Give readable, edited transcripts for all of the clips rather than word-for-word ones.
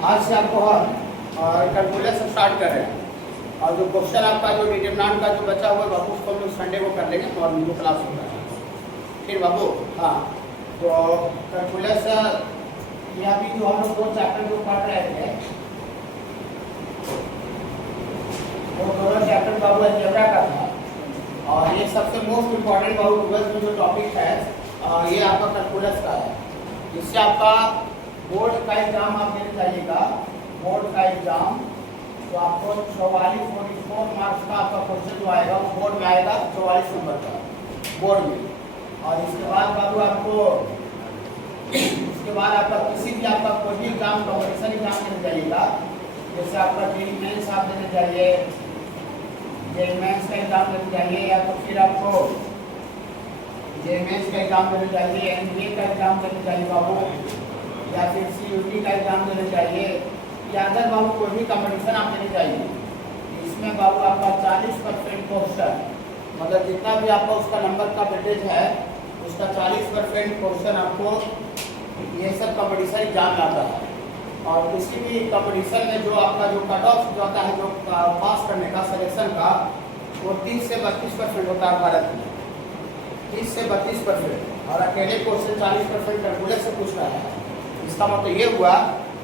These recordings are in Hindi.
आज से आपको हम कैलकुलस स्टार्ट कर रहे हैं। और जो क्वेश्चन आपका जो डिटरमिनेंट का जो बचा हुआ है बाबू उसको हम लोग संडे को कर लेंगे मॉर्निंग को क्लास होगा। फिर बाबू हाँ, तो कैलकुलस ये अभी जो हम लोग दो चैप्टर जो पढ़ रहे थे वो दोनों चैप्टर बाबू अलजेब्रा का था। और ये सबसे मोस्ट इम्पॉर्टेंट बाबू ट्वेल्थ में जो टॉपिक है ये आपका कैलकुलस का है। जिससे आपका बोर्ड का एग्जाम आप देने जाइएगा, बोर्ड का एग्जाम तो आपको 44 मार्क्स का आपका क्वेश्चन जो आएगा वो बोर्ड में आएगा 44 नंबर का बोर्ड में। और इसके बाद बाबू आपको इसके बाद आपका किसी भी आपका कोई भी एग्जाम कॉम्पिटिशन एग्जाम देने जाइएगा, जैसे आपका जेईई मेंस आप देने जाइए, जेईई मेंस का एग्जाम देने जाइए, या तो फिर आपको जेईई मेंस का एग्जाम देने जाइए, एनडीए का एग्जाम देने जाइए बाबू, या फिर सीयूटी का एग्जाम देने जाइए, या अगर बाबू कोई भी कॉम्पिटिशन आप देने जाइए, इसमें बाबू आपका 40% क्वेश्चन मतलब जितना भी आपका उसका नंबर का वेटेज है उसका 40% क्वेश्चन आपको ये सब कॉम्पिटिशन एग्जाम में आता है। और किसी भी कॉम्पिटिशन में जो आपका जो कट ऑफ जो आता है जो पास करने का सिलेक्शन का वो 30 से 32% होता है भारत में, 30 से 32%। और अकेले क्वेश्चन 40% कैलकुलस से पूछ रहा है। इसका मतलब ये हुआ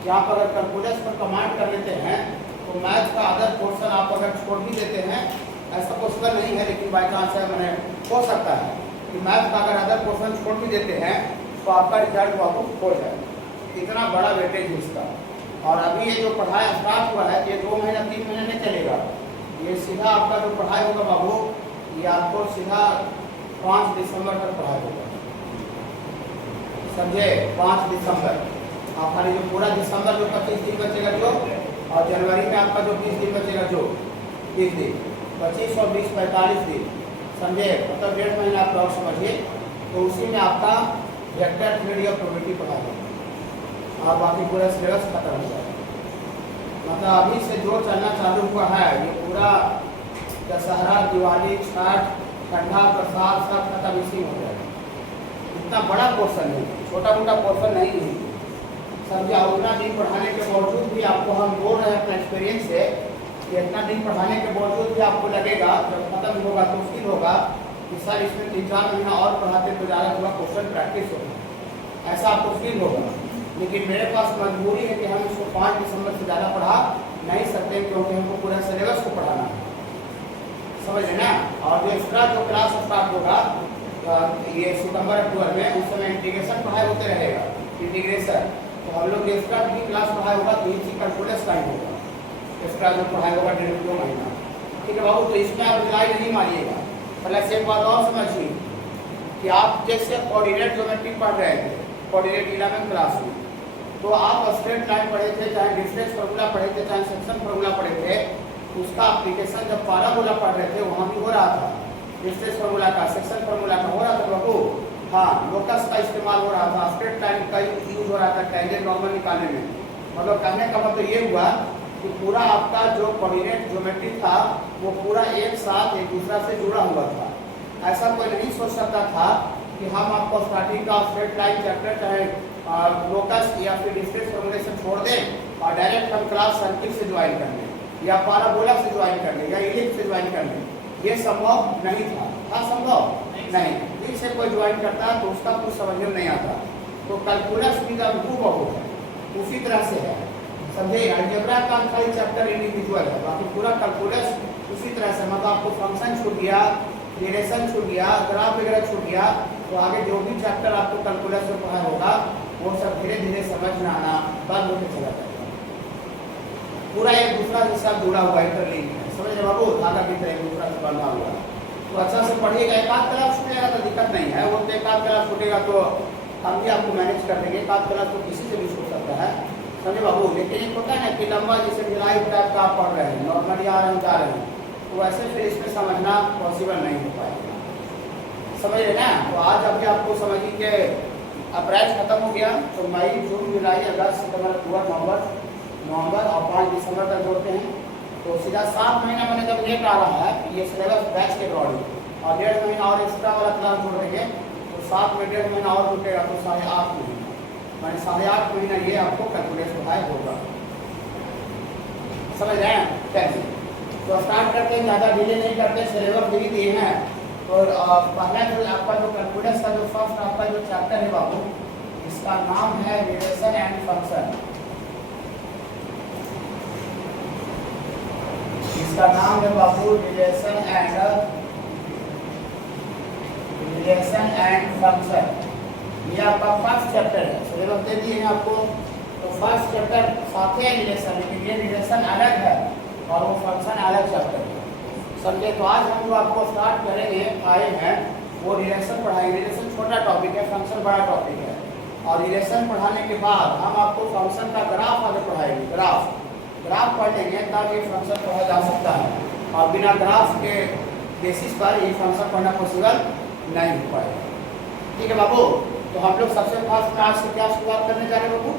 कि आप अगर कैलकुलस पर कमांड कर लेते हैं तो मैथ का अदर पोर्शन आप अगर छोड़ भी देते हैं, ऐसा पॉसिबल नहीं है लेकिन बाई चांस है मैंने हो सकता है कि मैथ का अगर अदर पोर्शन छोड़ भी देते हैं तो आपका रिजल्ट आपको हो जाए। इतना बड़ा वेटेज है इसका। और अभी ये जो पढ़ाई स्टार्ट हुआ है ये 2 महीना 3 महीने नहीं चलेगा। ये सीधा आपका जो पढ़ाई होगा बाबू ये आपको सीधा 5 दिसंबर तक पढ़ाई होगा, समझे। 5 दिसंबर आप खाली जो पूरा दिसंबर जो 25 दिन बचेगा जो, और जनवरी में आपका जो 20 दिन बचेगा जो 30 दिन, 25 और 20 45 दिन, समझे। मतलब 1.5 महीना आप और समझिए। तो उसी में आपका वेक्टर थ्योरी ऑफ प्रोबेबिलिटी पढ़ा जाएगा और बाकी पूरा सिलेबस खत्म हो जाएगा। मतलब अभी से जो चलना चालू हुआ है ये पूरा दशहरा दिवाली छठ ठंडा प्रसाद सब खत्म इसी में हो जाएगा। इतना बड़ा पोर्सन नहीं, छोटा मोटा पोर्सन नहीं है, समझा। उतना दिन पढ़ाने के बावजूद भी आपको हम बोल रहे हैं अपना एक्सपीरियंस से कि इतना दिन पढ़ाने के बावजूद भी आपको लगेगा जब खत्म होगा तो मुश्किल होगा कि सर इसमें 3-4 महीना और पढ़ाते तो ज़्यादा थोड़ा क्वेश्चन प्रैक्टिस होगा, ऐसा आपको फील होगा। लेकिन मेरे पास मजबूरी है कि हम इसको 5 दिसंबर से ज़्यादा पढ़ा नहीं सकते क्योंकि हमको पूरा सिलेबस को पढ़ाना है, समझ लेना। और जो एक्स्ट्रा जो क्लास स्टार्ट होगा ये सितंबर अक्टूबर में, उस समय इंटीग्रेशन पढ़ाई होते रहेगा, इंटीग्रेशन। तो हम लोग एक्स्ट्रा भी क्लास पढ़ाई होगा तो इसी कैलकुलस टाइम होगा, एक्स्ट्रा जो पढ़ाई होगा 1.5-2 महीना, ठीक है बाबू। तो इसमें आप रिलाई नहीं मारिएगा। प्लस एक बात और समझिए कि आप जैसे कोऑर्डिनेट ज्योमेट्री पढ़ रहे थे, कोऑर्डिनेट 11वीं क्लास में, तो आप स्ट्रेट लाइन पढ़े थे, चाहे डिस्टेंस फार्मूला पढ़े थे, चाहे सेक्शन फार्मूला पढ़े थे, उसका एप्लीकेशन जब पैराबोला पढ़ रहे थे वहाँ भी हो रहा था, डिस्टेंस फार्मूला का सेक्शन फार्मूला का हो रहा था बाबू। हाँ, लोकस का इस्तेमाल हो रहा था, स्ट्रेट लाइन का यूज हो रहा था टेंजेंट नॉर्मल निकालने में। मतलब कहने का मतलब ये हुआ कि पूरा आपका जो कोऑर्डिनेट ज्योमेट्री था वो पूरा एक साथ एक दूसरा से जुड़ा हुआ था। ऐसा कोई नहीं सोच सकता था कि हम आपको स्टार्टिंग का स्ट्रेट लाइन चैप्टर चाहे लोकस या फिर डिस्टेंस फॉर्मूलेशन छोड़ दें और डायरेक्ट हम क्लास सर्किल से ज्वाइन कर लें या पैराबोला से ज्वाइन कर लें या इलिप्स से ज्वाइन कर लें। ये संभव नहीं था संभव नहीं। इससे कोई ज्वाइन करता तो उसका कुछ समझ में नहीं आता। तो कैलकुलस भी बहुत है, उसी तरह से है, समझे। अलजेब्रा का खाली चैप्टर इंडिविजुअल है, बाकी पूरा कैलकुलस उसी तरह से। मतलब आपको फंक्शन छूट गया, रिलेशन छूट गया, ग्राफ वगैरह छूट गया तो आगे जो भी चैप्टर आपको कैलकुलस में पढ़ा होगा वो सब धीरे धीरे समझ में आना बंद होकर चला जाएगा। पूरा एक दूसरा के साथ जुड़ा हुआ इंटरलिंक है, समझ रहे बाबू, धागा की तरह एक दूसरा से बंधा हुआ। तो अच्छा से पढ़िएगा। एक आध क्लास छूटेगा तो दिक्कत नहीं है, वो एक आध क्लास छूटेगा तो हम भी आपको मैनेज कर देंगे। एक आध क्लास तो किसी से भी छूट सकता है, समझे बाबू। लेकिन एक होता है ना कि लंबा जैसे ढिलाई टाइप का आप पढ़ रहे हैं, नॉर्मली आ रहे हैं जा रहे हैं, तो वैसे फिर इसमें समझना पॉसिबल नहीं हो पाएगा, समझ रहे ना। तो आज अभी आपको समझिए कि अप्रैल खत्म हो गया तो मई जून जुलाई अगस्त सितंबर अक्टूबर नवंबर और 5 दिसंबर तक जोड़ते हैं तो सीधा 7 महीना मैंने जब लेट आ रहा है ये सिलेबस बैच के अकॉर्डिंग और 1.5 महीना और एक्स्ट्रा वाला क्लास जोड़ देंगे तो 7 में 1.5 महीना और जुटेगा तो 8.5 महीना, मैंने 8.5 महीना ये आपको कैलकुलेट पढ़ाई होगा। समझ रहे हैं कैसे? तो स्टार्ट करते हैं, ज़्यादा डिले नहीं करते, सिलेबस दे दिए हैं। और पहला जो आपका जो कैलकुलस का जो फर्स्ट आपका जो चैप्टर है बाबू, इसका नाम है रिलेशन एंड फंक्शन। इसका नाम है बाबू रिलेशन एंड फंक्शन। ये आपका फर्स्ट चैप्टर है, सिलेबस दे दिए हैं आपको। तो फर्स्ट चैप्टर साथ है रिलेशन, लेकिन ये रिलेशन अलग है और वो फंक्शन अलग चैप्टर है, समझे? तो आज हम लोग आपको स्टार्ट करेंगे, आए हैं वो रिलेशन पढ़ाएंगे। रिलेशन छोटा टॉपिक है, फंक्शन बड़ा टॉपिक है। और रिलेशन पढ़ाने के बाद हम आपको फंक्शन का ग्राफ आगे पढ़ाएंगे। ग्राफ पढ़ लेंगे तब ये फंक्शन पढ़ा जा सकता है, और बिना ग्राफ के बेसिस पर ये फंक्शन पढ़ना पॉसिबल नहीं हो पाएगा। ठीक है बाबू? तो हम लोग सबसे फर्स्ट क्लास से क्या शुरुआत करने जा रहे हैं बाबू?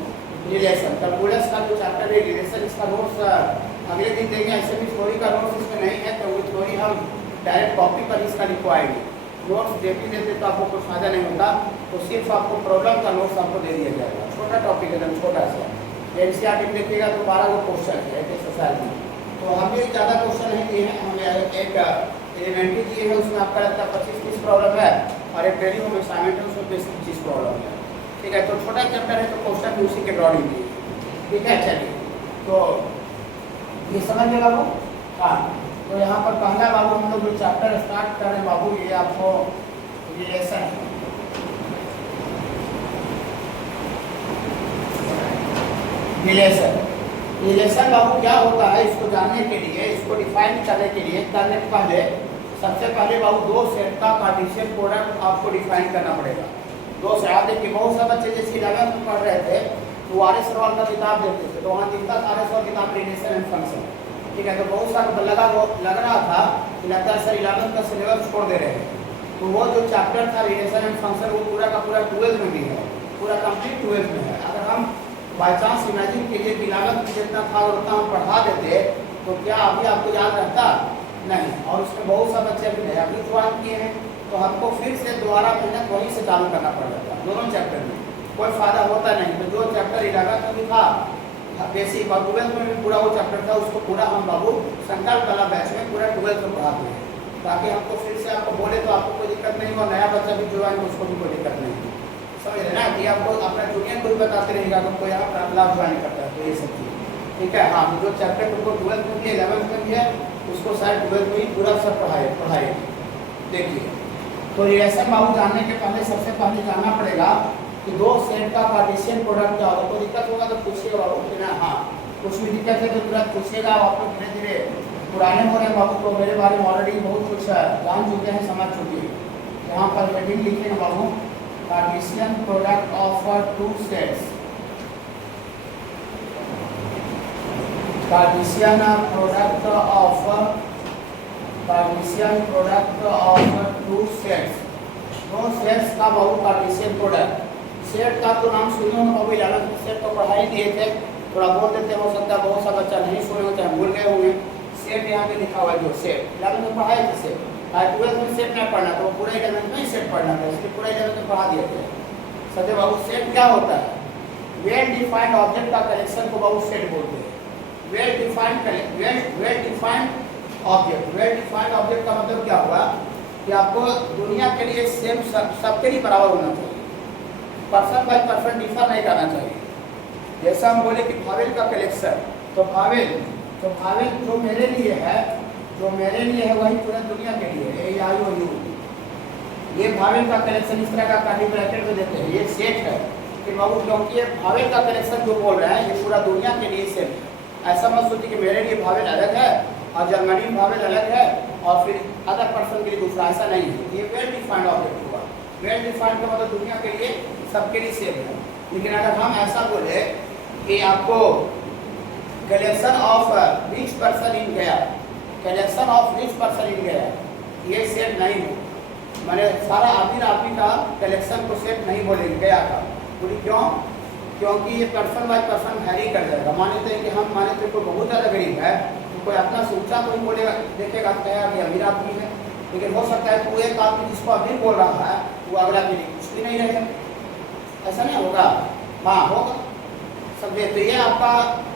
रिलेशन। कैलकुलस का जो चैप्टर है रिलेशन, इसका नोट्स अगले दिन देंगे। ऐसे भी थ्योरी का नोट्स इसमें नहीं है, तो वो थ्योरी हम डायरेक्ट कॉपी पर इसका लिखवाएंगे। नोट्स देते तो आपको कुछ फायदा नहीं होता, तो सिर्फ आपको प्रॉब्लम का नोट्स आपको दे दिया जाएगा। छोटा टॉपिक है, एकदम छोटा सा। एनसीईआरटी में देखिएगा तो 12 गो क्वेश्चन है एक एक्सरसाइज में। तो हमने ज़्यादा क्वेश्चन नहीं दिए हैं, हमें एक एलिमेंट्री दिए है, उसमें आपका लगता है 25-30 प्रॉब्लम है, और एक डेली होम असाइनमेंट है, उसमें 20-25 प्रॉब्लम है। ठीक है? तो छोटा चैप्टर है, तो क्वेश्चन भी उसी के अकॉर्डिंग दिए। ठीक है? चलिए, तो ये समझ गए बाबू? हाँ, तो यहाँ पर पहला बाबू हम लोग जो चैप्टर स्टार्ट कर रहे हैं बाबू, ये आपको रिलेशन है। रिलेशन बाबू क्या होता है, इसको जानने के लिए, इसको डिफाइन करने के लिए पहले सबसे पहले बाबू दो सेट का कार्टेशियन प्रोडक्ट आपको डिफाइन करना पड़ेगा। दो सेट, आप देखिए बहुत सारे बच्चे जैसे 11th में पढ़ रहे थे तो आर एस का किताब देखते थे, तो वहाँ दिखता था आर एस किताब रिलेशन एंड फंक्शन। ठीक है? तो बहुत सारा लग रहा था कि लगता है सर 11th का सिलेबस छोड़ दे रहे हैं। तो वो जो चैप्टर था रिलेशन एंड फंक्शन, वो पूरा का पूरा 12th में भी है, पूरा कंप्लीट 12th में है। अगर हम बाई चांस इमेजिन कीजिए कि 11th जितना था उतना हम पढ़ा देते, तो क्या अभी आपको याद रहता? नहीं। और उसमें बहुत सारे बच्चे अभी नया भी ज्वाइन किए हैं, तो हमको फिर से दोबारा मेहनत वहीं से चालू करना पड़ जाता है। दोनों चैप्टर में कोई फायदा होता नहीं। तो जो चैप्टर 11th में भी था बेसिक, और 12th में भी पूरा वो चैप्टर था, उसको पूरा हम बाबू संकल्प कला बैच में पूरा 12th में पढ़ाते हैं, ताकि हमको फिर से आपको बोले तो आपको कोई दिक्कत नहीं हो, नया बच्चा भी ज्वाइन हो उसको भी कोई दिक्कत नहीं हो। समझ रहे ना? कि आपको अपना जूनियर को भी बताते रहेगा तो कोई आप क्लास ज्वाइन करता है, तो ये सब चीज़। ठीक है? हाँ, जो चैप्टर तुमको 12th में भी है, 11th में भी है, उसको शायद 12th में ही पूरा सब पढ़ाए। देखिए, तो रिलेशन बाबू जानने के पहले सबसे पहले जानना पड़ेगा कि दो सेट का कार्टेशियन प्रोडक्ट क्या होगा। कोई दिक्कत होगा तो पूछिएगा बाबू कि ना, हाँ कुछ भी दिक्कत है तो तुरंत पूछिएगा। आप लोग धीरे धीरे पुराने हो रहे हैं बाबू, तो मेरे बारे में ऑलरेडी बहुत कुछ जान चुके हैं, समझ चुके हैं। यहाँ पर हेडिंग लिखेंगे बाबू, cartesian product of two sets. Cartesian product of two sets. दो सेट्स का बाबू कार्टेशियन प्रोडक्ट। सेट का तो नाम सुने हो बाबू, 11th में सेट तो पढ़ाई दिए थे, थोड़ा बोल देते हो सकता है बहुत सा बच्चा नहीं सुने होते हैं, भूल गए होंगे। सेट यहाँ पे लिखा हुआ है, जो सेट 11th में पढ़ाए थे सेट, 12th में सेट नहीं पढ़ना, तो पूरा 11th में ही सेट पढ़ना था, इसलिए पूरा 11th में पढ़ा दिए थे। सत्य बाबू, सेट क्या होता है? वेल डिफाइंड ऑब्जेक्ट का कलेक्शन को बाबू सेट बोलते हैं। वेल डिफाइंड ऑब्जेक्ट का मतलब क्या हुआ कि आपको दुनिया के लिए सेम सबके लिए बराबर होना चाहिए, पर्सन बाय पर्सन डिफर नहीं करना चाहिए। जैसा हम बोले कि भावेल का कलेक्शन, तो भावेल जो मेरे लिए है वही पूरा दुनिया के लिए है, आई और यू। ये भावेल का कलेक्शन इस तरह का कर्ली ब्रैकेट में देते हैं, ये सेट है कि बाबू, क्योंकि ये भावेल का कलेक्शन जो बोल रहे हैं ये पूरा दुनिया के लिए सेम है। ऐसा मत सोचिए कि मेरे लिए भावेल अलग है और जर्मनी में भावेल अलग है और फिर अदर पर्सन के लिए दूसरा, ऐसा नहीं है। ये वेल डिफाइंड ऑब्जेक्ट हुआ। वेल डिफाइंड का मतलब दुनिया के लिए सबके लिए सेम है। लेकिन अगर हम ऐसा बोले कि आपको collection of rich person in गया, ये सेट नहीं है। मैंने सारा अमीर आदमी का कलेक्शन को सेट नहीं बोलेंगे गया का। बोली क्यों? क्योंकि ये पर्सन बाय पर्सन हैरी कर जाएगा। मान लेते हैं कि हम माने तो कोई बहुत ज़्यादा गरीब है, तो कोई अपना सोचा कोई बोलेगा, देखेगा कहेगा कि अमीर आदमी है, लेकिन हो सकता है तो एक आदमी जिसको अमीर बोल रहा है वो अगला के लिए कुछ भी नहीं रहेगा। ऐसा नहीं होगा? हाँ होगा। समझे। तो ये आपका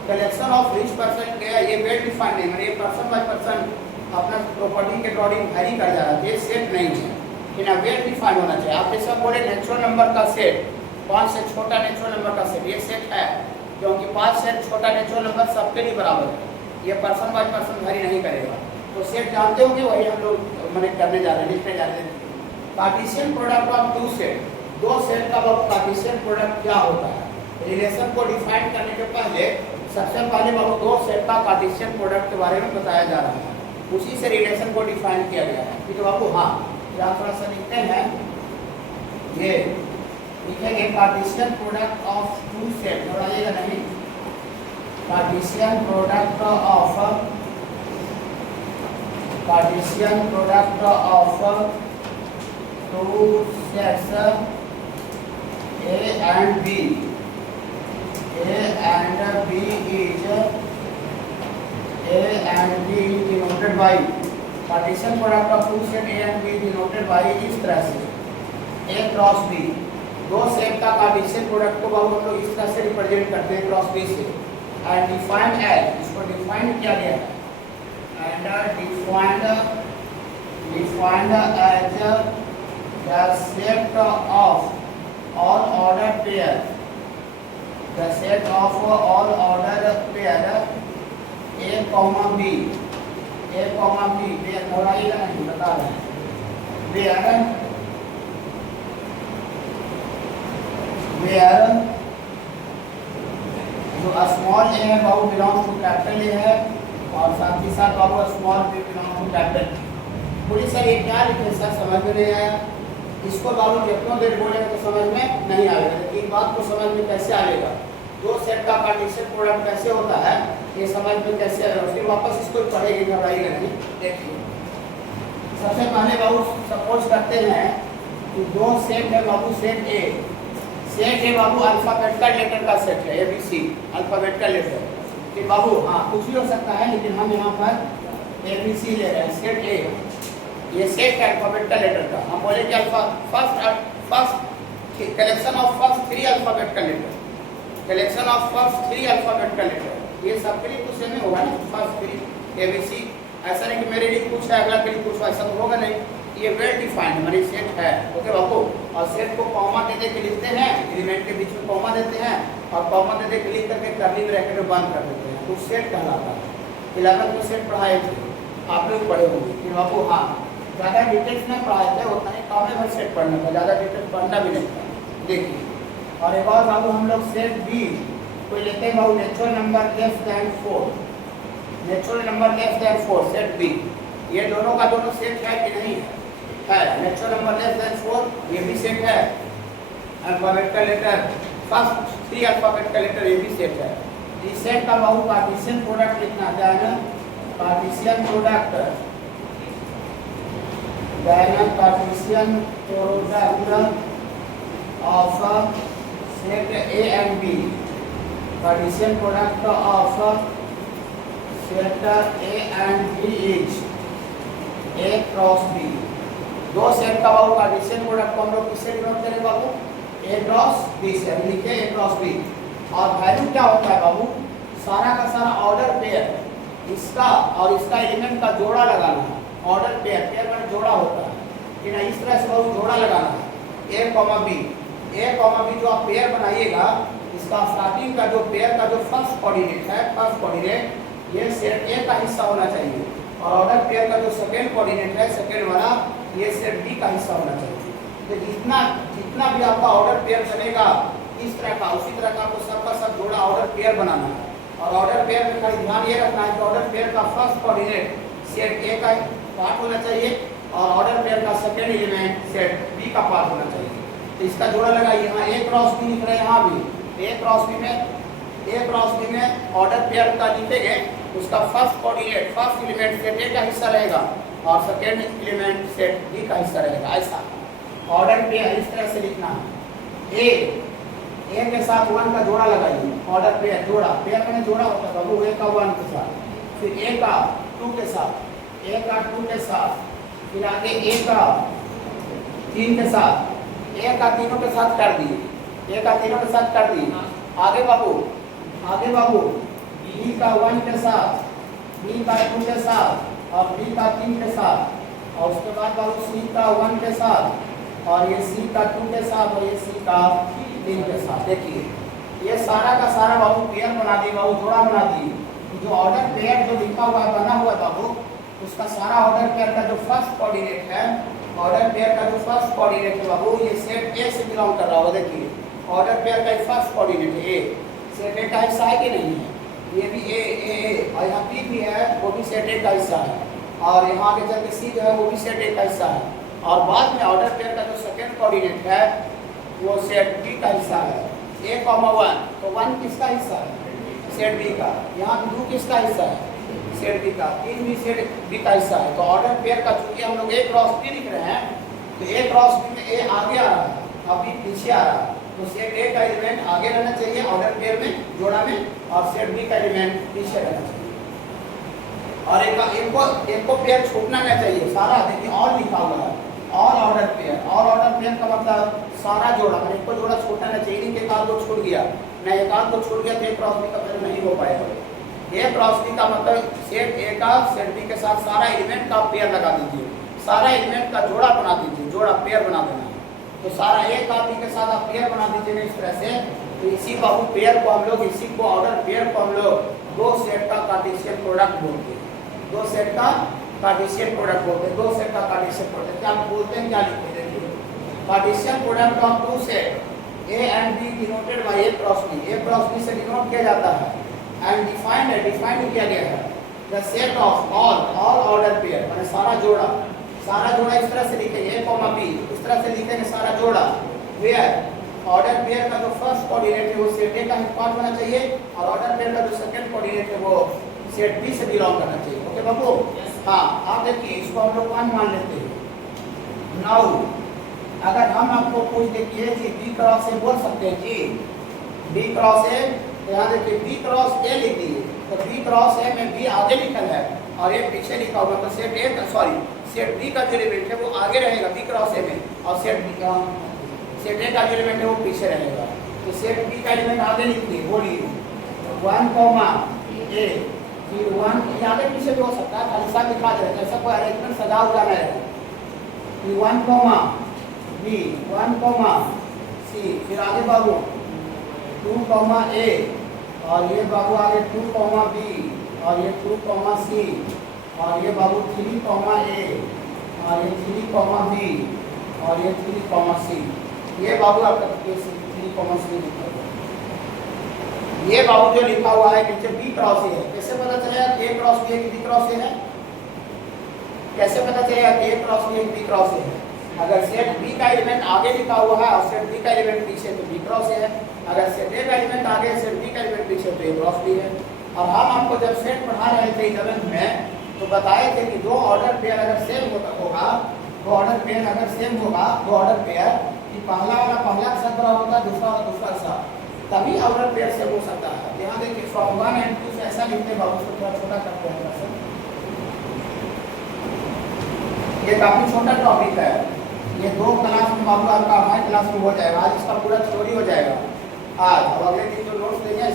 कलेक्शन ऑफ रिच पर्सन गया, ये वेल डिफाइंड नहीं, मतलब ये पर्सन बाय पर्सन अपना प्रॉपर्टी के अकॉर्डिंग वैरी कर जा रहा है, ये सेट नहीं है, लेकिन वेल डिफाइंड होना चाहिए। आप जैसा बोले नेचुरल नंबर का सेट, 5 से छोटा नेचुरल नंबर का सेट, ये सेट है, क्योंकि 5 से छोटा नेचुरल नंबर सबके लिए बराबर है, ये पर्सन बाय पर्सन वैरी नहीं करेगा। तो सेट जानते होंगे, वही हम लोग मैंने करने जा रहे हैं, लिखने जा रहे हैं। Cartesian product of two set, दो सेट का कार्टेशियन प्रोडक्ट क्या होता है। रिलेशन को डिफाइन करने के पहले सबसे पहले बाबू दो सेट का कार्टेशियन प्रोडक्ट के बारे में बताया जा रहा है, उसी से रिलेशन को डिफाइन किया गया है। ठीक है बाबू। हाँ, यहाँ थोड़ा सा लिखते हैं, ये लिखेंगे cartesian product of two set, दोहराइएगा नहीं, cartesian product of two sets A and B is denoted by partition product of two set A and B denoted by इस तरह से A क्रॉस B, दो सेट का कार्टेशियन प्रोडक्ट को बाबू हम लोग इस तरह से रिप्रेजेंट करते हैं क्रॉस B से, एंड डिफाइंड एज, इसको डिफाइन किया गया है, and defined as the set of all order pair, the set of all order pair A comma B pair दोहराइएगा नहीं, बता रहे हैं, where जो स्मॉल a है बाबू बिलोंग्स टू कैपिटल A है, और साथ ही साथ बाबू small b belongs to capital. पूरी सर ये क्या लिखे सर, समझ में नहीं आया, इसको बाबू जितना देर बोलेंगे तो समझ में नहीं आएगा, लेकिन बात को समझ में कैसे आएगा, दो सेट का कार्टेशियन प्रोडक्ट कैसे होता है ये समझ में कैसे आएगा, फिर वापस इसको पढ़ेंगे, घबराइएगा नहीं। देखिए सबसे पहले बाबू सपोज करते हैं कि दो सेट है बाबू, सेट ए बाबू अल्फाबेटिकल लेटर का सेट है, ABC अल्फाबेटिकल लेटर, कि बाबू हाँ कुछ भी हो सकता है, लेकिन हम यहाँ पर ABC ले रहे हैं, सेट ए, ये सेट है अल्फाबेटिकल लेटर का। हम बोले कि first collection of first 3 alphabetical letter, collection of first 3 alphabetical letter, ये सबके लिए तो सेम ही होगा ना, फर्स्ट 3 ABC, ऐसा नहीं कि मेरे लिए कुछ है अगला के लिए कुछ, ऐसा तो होगा नहीं, ये वेल डिफाइंड मेरी सेट है। ओके बाबू, और सेट को कॉमा दे के लिखते हैं, एलिमेंट के बीच में कॉमा देते हैं, और कॉमा दे के लिख करके कर्ली ब्रैकेट में बंद कर देते हैं, तो सेट कहलाता है। 11th में सेट पढ़ाए थे, आप लोग पढ़े होंगे कि बाबू हाँ ज़्यादा डिटेल्स में पढ़ाए थे, उतना ही काम है बस सेट पढ़ना था, ज़्यादा डिटेल्स पढ़ना भी नहीं था। देखिए और एक बार बाबू हम लोग सेट बी को लेते हैं बाबू, natural number less than 4, natural number less than 4 set B, ये दोनों का दोनों सेट है कि नहीं है, नेचुरल नंबर लेस दैन 4 ये भी सेट है, alphabetical letter first 3 alphabetical letter ये भी सेट है। इस सेट का बाबू कार्टेशियन प्रोडक्ट लिखना है ना, Cartesian product Cartesian product of set A and B, Cartesian product of set A and B is A cross B, दो सेट का बाबू कार्टेशियन प्रोडक्ट को हम लोग किससे डिनोट करेंगे बाबू, A क्रॉस B से, लिखे A क्रॉस B। और वैल्यू क्या होता है बाबू, सारा का सारा ऑर्डर पेयर, इसका और इसका एलिमेंट का जोड़ा लगाना है, ऑर्डर पेयर में जोड़ा होता है कि ना, इस तरह से बहुत जोड़ा लगाना है, A, B जो आप पेयर बनाइएगा, इसका स्टार्टिंग का जो पेयर का जो फर्स्ट कोऑर्डिनेट है, फर्स्ट कोऑर्डिनेट ये सेट A का हिस्सा होना चाहिए, और ऑर्डर पेयर का जो सेकंड कोऑर्डिनेट है, सेकंड वाला ये सेट B का हिस्सा होना चाहिए। तो जितना भी आपका ऑर्डर पेयर बनेगा इस तरह का, उसी तरह का आपको सबका सब जोड़ा ऑर्डर पेयर बनाना है, और ऑर्डर पेयर में खाली ध्यान ये रखना है कि ऑर्डर पेयर का फर्स्ट कोऑर्डिनेट सेट A का पार्ट होना चाहिए, और ऑर्डर पेयर का सेकंड एलिमेंट सेट B का पार्ट होना चाहिए। तो इसका जोड़ा लगाइए, यहाँ A क्रॉस B लिख रहे हैं, यहाँ भी A क्रॉस B में ऑर्डर पेयर का लिखेंगे, उसका first coordinate first element set A का हिस्सा रहेगा, और सेकंड एलिमेंट सेट B का हिस्सा रहेगा। ऐसा ऑर्डर पेयर इस तरह से लिखना है, A के साथ 1 का जोड़ा लगाइए, ऑर्डर पेयर जोड़ा, पेयर मैंने जोड़ा होता है बाबू, A का 1 के साथ, फिर A का 2 के साथ, A का 2 के साथ, फिर आगे A का 3 के साथ, A का तीनों के साथ कर दिए, A का तीनों के साथ कर दिए। आगे बाबू आगे बाबू बी का 1 के साथ, बी का 2 के साथ और बी का 3 के साथ, और उसके बाद बाबू सी का 1 के साथ और ये सी का 2 के साथ और ये सी का 3 के साथ। देखिए ये सारा का सारा बाबू पेयर बना दिए बाबू, जोड़ा बना दिए। जो ऑर्डर पेयर जो लिखा हुआ है बना हुआ है बाबू, उसका सारा ऑर्डर पेयर का जो फर्स्ट कोऑर्डिनेट है, ऑर्डर पेयर का जो फर्स्ट कोऑर्डिनेट है बाबू, ये सेट ए से बिलोंग कर रहा होगा। देखिए ऑर्डर पेयर का फर्स्ट कोऑर्डिनेट है ए, सेट ए का हिस्सा है कि नहीं है? ये भी ए और यहाँ पी भी है, वो भी सेट ए का हिस्सा है, और यहाँ के चलते सी जो है वो भी सेट ए का हिस्सा है। और बाद में ऑर्डर पेयर का जो सेकेंड कोऑर्डिनेट है वो सेट बी का हिस्सा है, ए कॉमा 1, तो 1 किसका हिस्सा है? सेट बी का। यहाँ 2 किसका हिस्सा है? सेट बी का। 3 भी सेट बी का हिस्सा है। तो ऑर्डर पेयर का चूंकि हम लोग ए क्रॉस बी लिख रहे हैं, तो ए क्रॉस बी में ए आगे आ रहा है, अभी पीछे आ रहा है, तो सेट ए का एलिमेंट आगे रहना चाहिए ऑर्डर पेयर में, जोड़ा में, और सेट बी का एलिमेंट पीछे रहना चाहिए। और एक को पेयर छूटना नहीं चाहिए। सारा देखिए और लिखा हुआ है, all order pair. All order pair का मतलब सारा जोड़ा, मतलब एक को जोड़ा छूटना नहीं चाहिए, नहीं कि एक आध को छूट गया, नहीं एक आध को छूट गया तो ए क्रॉस बी का पेयर नहीं हो पाएगा। ए क्रॉस बी का मतलब सेट ए का सेट बी के साथ सारा एलिमेंट का पेयर लगा दीजिए, सारा एलिमेंट का जोड़ा बना दीजिए, जोड़ा पेयर बना देना। तो सारा ए का बी के साथ आप पेयर बना दीजिए इस तरह से। तो इसी बाबू पेयर को हम लोग, इसी को ऑर्डर पेयर को हम लोग दो सेट का कार्टेशियन प्रोडक्ट बोलते हैं, दो सेट का कार्टेशियन प्रोडक्ट बोलते हैं, दो सेट का कार्टेशियन प्रोडक्ट क्या बोलते हैं, क्या लिखते हैं? देखिए Cartesian product of two set A and B denoted by A cross B, A cross B से डिनोट किया जाता है, एंड डिफाइंड किया गया है the set of all order pair, माने सारा जोड़ा, सारा जोड़ा इस तरह से लिखेंगे ए कॉमा बी, इस तरह से लिखेंगे सारा जोड़ा, वेयर ऑर्डर पेयर का जो फर्स्ट कोऑर्डिनेट है वो सेट ए का पार्ट होना चाहिए, और ऑर्डर पेयर का जो सेकंड कोऑर्डिनेट है वो सेट बी से बिलोंग करना चाहिए। ओके बाबू? हाँ, आप देखिए इसको हम लोग 1 मान लेते हैं। नाउ अगर हम आपको पूछ दे कि ये जी बी क्रॉस ए बोल सकते हैं जी, बी क्रॉस ए, तो यहाँ देखिए बी क्रॉस ए लिख दिए, तो बी क्रॉस ए में बी आगे लिखल है और ए पीछे लिखा होगा, तो सेट ए का सेट बी का जो एलिमेंट है वो आगे रहेगा बी क्रॉस ए में, और सेट बी का सेट ए का जो एलिमेंट है वो पीछे रहेगा। तो सेट बी का एलिमेंट आगे लिख दिए, बोलिए 1 कॉमा ए, फिर 1 ये आगे पीछे भी हो सकता है, खाली सा लिखा जाए, जैसा कोई अरेंजमेंट सजा हुआ है, फिर 1 कॉमा बी, 1 कॉमा सी, फिर आगे बाबू 2 कॉमा ए, और ये बाबू आगे 2 कॉमा बी, और ये 2 कॉमा सी, और ये बाबू 3 कॉमा ए, और ये 3 कॉमा बी, और ये 3 कॉमा सी। ये बाबू आपका 3 कॉमा सी लिखा हुआ है। ये बाबू जो लिखा हुआ है नीचे बी क्रॉस ए है, कैसे पता चलेगा ए क्रॉस बी है कि बी क्रॉस ए है? कैसे पता चलेगा ए क्रॉस बी है कि बी क्रॉस ए है? अगर सेट बी का एलिमेंट आगे लिखा हुआ है और सेट बी का एलिमेंट पीछे, तो बी क्रॉस ए है। अगर सेट ए का एलिमेंट आगे, सेट बी का एलिमेंट पीछे, तो ए क्रॉस बी है। और हम आपको जब सेट पढ़ा रहे थे 11th में, तो बताए थे कि दो ऑर्डर पेयर अगर सेम होगा, दो ऑर्डर पेयर अगर सेम होगा, दो ऑर्डर पेयर कि पहला वाला पहला के साथ बराबर होगा, दूसरा वाला दूसरा के साथ, तभी ऑर्डर पेयर सेम हो सकता है। यहाँ देखिए फ्रॉम 1 एंड 2 से ऐसा लिखते हैं बाबू, उसको थोड़ा छोटा करते हैं। ये काफी छोटा टॉपिक है, ये 2 क्लास में बाबू आपका हमारे क्लास में हो जाएगा। आज इसका पूरा थ्योरी हो जाएगा आज, और अगले दिन जो नोट्स देंगे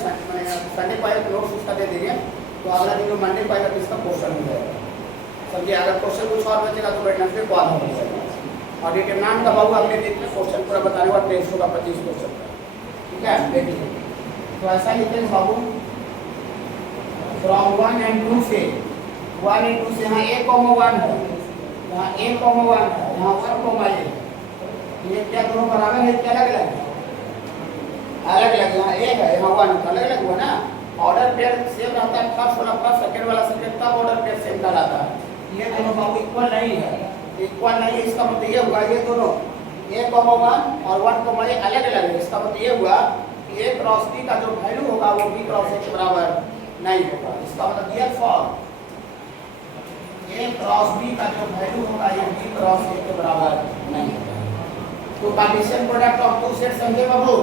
संडे को आएगा नोट्स उसका दे देंगे, तो अगला दिन जो मंडे को आएगा तो इसका क्वेश्चन हो जाएगा। समझिए, अगर क्वेश्चन कुछ और बचेगा तो वेडनेसडे को कॉल हो जाएगा। और डिटरमिनेंट का बाबू अगले दिन में क्वेश्चन पूरा बताने का टेस्ट होगा 25 क्वेश्चन का, ठीक है? देखिए तो ऐसा लिखते हैं बाबू फ्रॉम 1 एंड 2 से 1 एंड 2 से यहाँ ए कॉमा 1 है, यहाँ ए कॉमा 1 है, यहाँ 1 कॉमा ए, ये क्या दोनों बराबर है क्या अलग अलग है? अलग अलग। यहाँ ए है, यहाँ 1 अलग अलग हुआ ना। ऑर्डर पेयर सेम रहता है, फर्स्ट वाला फर्स्ट, सेकंड वाला सेकंड, तब ऑर्डर पेयर सेम कहलाता है। ये दोनों बाबू इक्वल नहीं है, इक्वल नहीं, इसका मतलब ये हुआ ये दोनों ए कॉमा 1 और 1 कॉमा ए अलग अलग है। इसका मतलब ये हुआ कि ए क्रॉस बी का जो वैल्यू होगा वो बी क्रॉस ए के बराबर नहीं होगा। इसका मतलब देयरफॉर ए क्रॉस बी का जो वैल्यू होगा ये बी क्रॉस ए के बराबर नहीं होगा। तो cartesian product of two set समझे बाबू?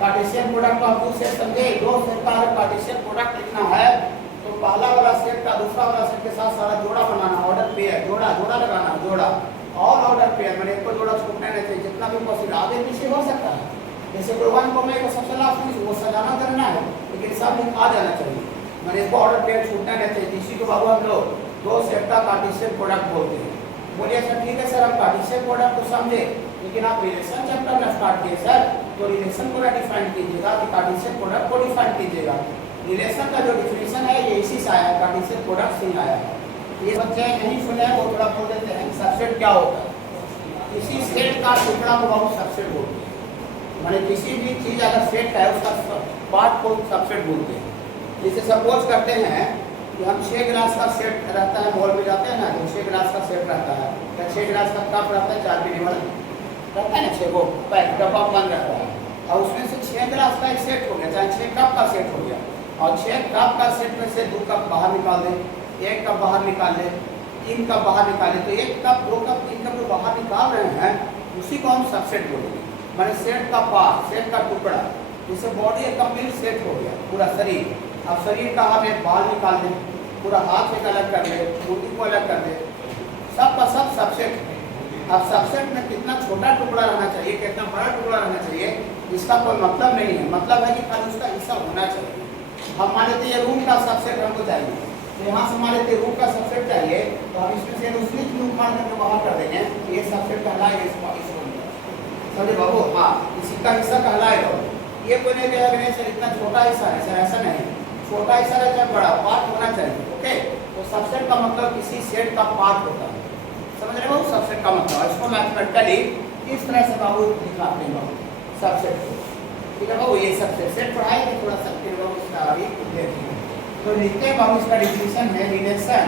Cartesian product of two set समझे? दो सेट का अगर कार्टेशियन प्रोडक्ट लिखना है तो पहला वाला सेट का दूसरा वाला सेट के साथ सारा जोड़ा बनाना, ऑर्डर पेयर, जोड़ा जोड़ा लगाना, जोड़ा और ऑर्डर पेयर, मैंने एक को जोड़ा छूटना नहीं चाहिए, जितना भी पॉसिबल। आगे पीछे हो सकता है, जैसे कोई 1 को मैं सबसे लास्ट में वो सजाना करना है, लेकिन सब लिखा जाना चाहिए, मैंने इसको ऑर्डर प्लेट छूटना नहीं चाहिए। इसी को बाबू हम लोग दो सेट का कार्टेशियन प्रोडक्ट बोलते हैं। बोलिए सर ठीक है सर, हम कार्टेशियन प्रोडक्ट को समझे, लेकिन आप रिलेशन चैप्टर में स्टार्ट किए सर, तो रिलेशन को डिफाइन कीजिएगा कि कार्टेशियन प्रोडक्ट को डिफाइन कीजिएगा। रिलेशन का जो डिफिनेशन है ये इसी से आया है, कार्टेशियन प्रोडक्ट से आया है। ये बच्चे नहीं सुने वो थोड़ा बोल देते हैं सबसेट क्या होता है। किसी सेट का टुकड़ा को बाबू सबसेट बोलते हैं, माने किसी भी चीज अगर सेट है उसका पार्ट को सबसेट बोलते हैं। जैसे सपोज करते हैं कि हम 6 गिलास का सेट रहता है, मॉल में जाते हैं ना तो 6 गिलास का सेट रहता है, या 6 गिलास का कप रहता है, 4 पीने वाला रहता है ना, 6 को पैक डब्बा बंद रहता है, और उसमें से 6 गिलास का एक सेट हो गया, चाहे 6 कप का सेट हो गया, और 6 कप का सेट में से 2 कप बाहर निकाल दें, 1 कप बाहर निकाल लें, 3 कप बाहर निकाल लें, तो 1 कप 2 कप 3 कप जो बाहर निकाल रहे हैं उसी को हम सबसेट बोलेंगे। मैंने सेट का पार्ट, सेट का टुकड़ा, जैसे बॉडी एक कंप्लीट सेट हो गया पूरा शरीर। अब शरीर का हम एक बाल निकाल दें, पूरा हाथ एक अलग कर ले, मूर्ति को अलग कर दे, सब का सब सबसेट है। अब सबसेट में कितना छोटा टुकड़ा रहना चाहिए, कितना बड़ा टुकड़ा रहना चाहिए, इसका कोई मतलब नहीं है। मतलब है कि खाली उसका हिस्सा होना चाहिए। हम मान लेते ये रूम का सबसेट हमको चाहिए, तो यहाँ से मान लेते रूम का सबसेट चाहिए, तो हम इसमें से दूसरी रूम उखाड़ करके बाहर कर देंगे, ये सबसेट कहलाएगा इस रूम का। समझे बाबू? हाँ, इसी का हिस्सा कहलाएगा। ये कोई नहीं कहेगा नहीं सर इतना छोटा हिस्सा है, सर ऐसा नहीं, छोटा हिस्सा रहता है, बड़ा पार्ट होना चाहिए। ओके, तो सबसेट का मतलब किसी सेट का पार्ट होता है। समझ रहे हो सबसेट का मतलब? इसको मैथमेटिकली इस तरह से बाबू दिखाते हैं बाबू सबसेट को। ठीक है बाबू, ये सबसेट सेट पढ़ाएंगे थोड़ा सा, फिर बाबू इसका आगे देखते हैं। तो लिखते हैं बाबू, इसका डिफिनेशन है relation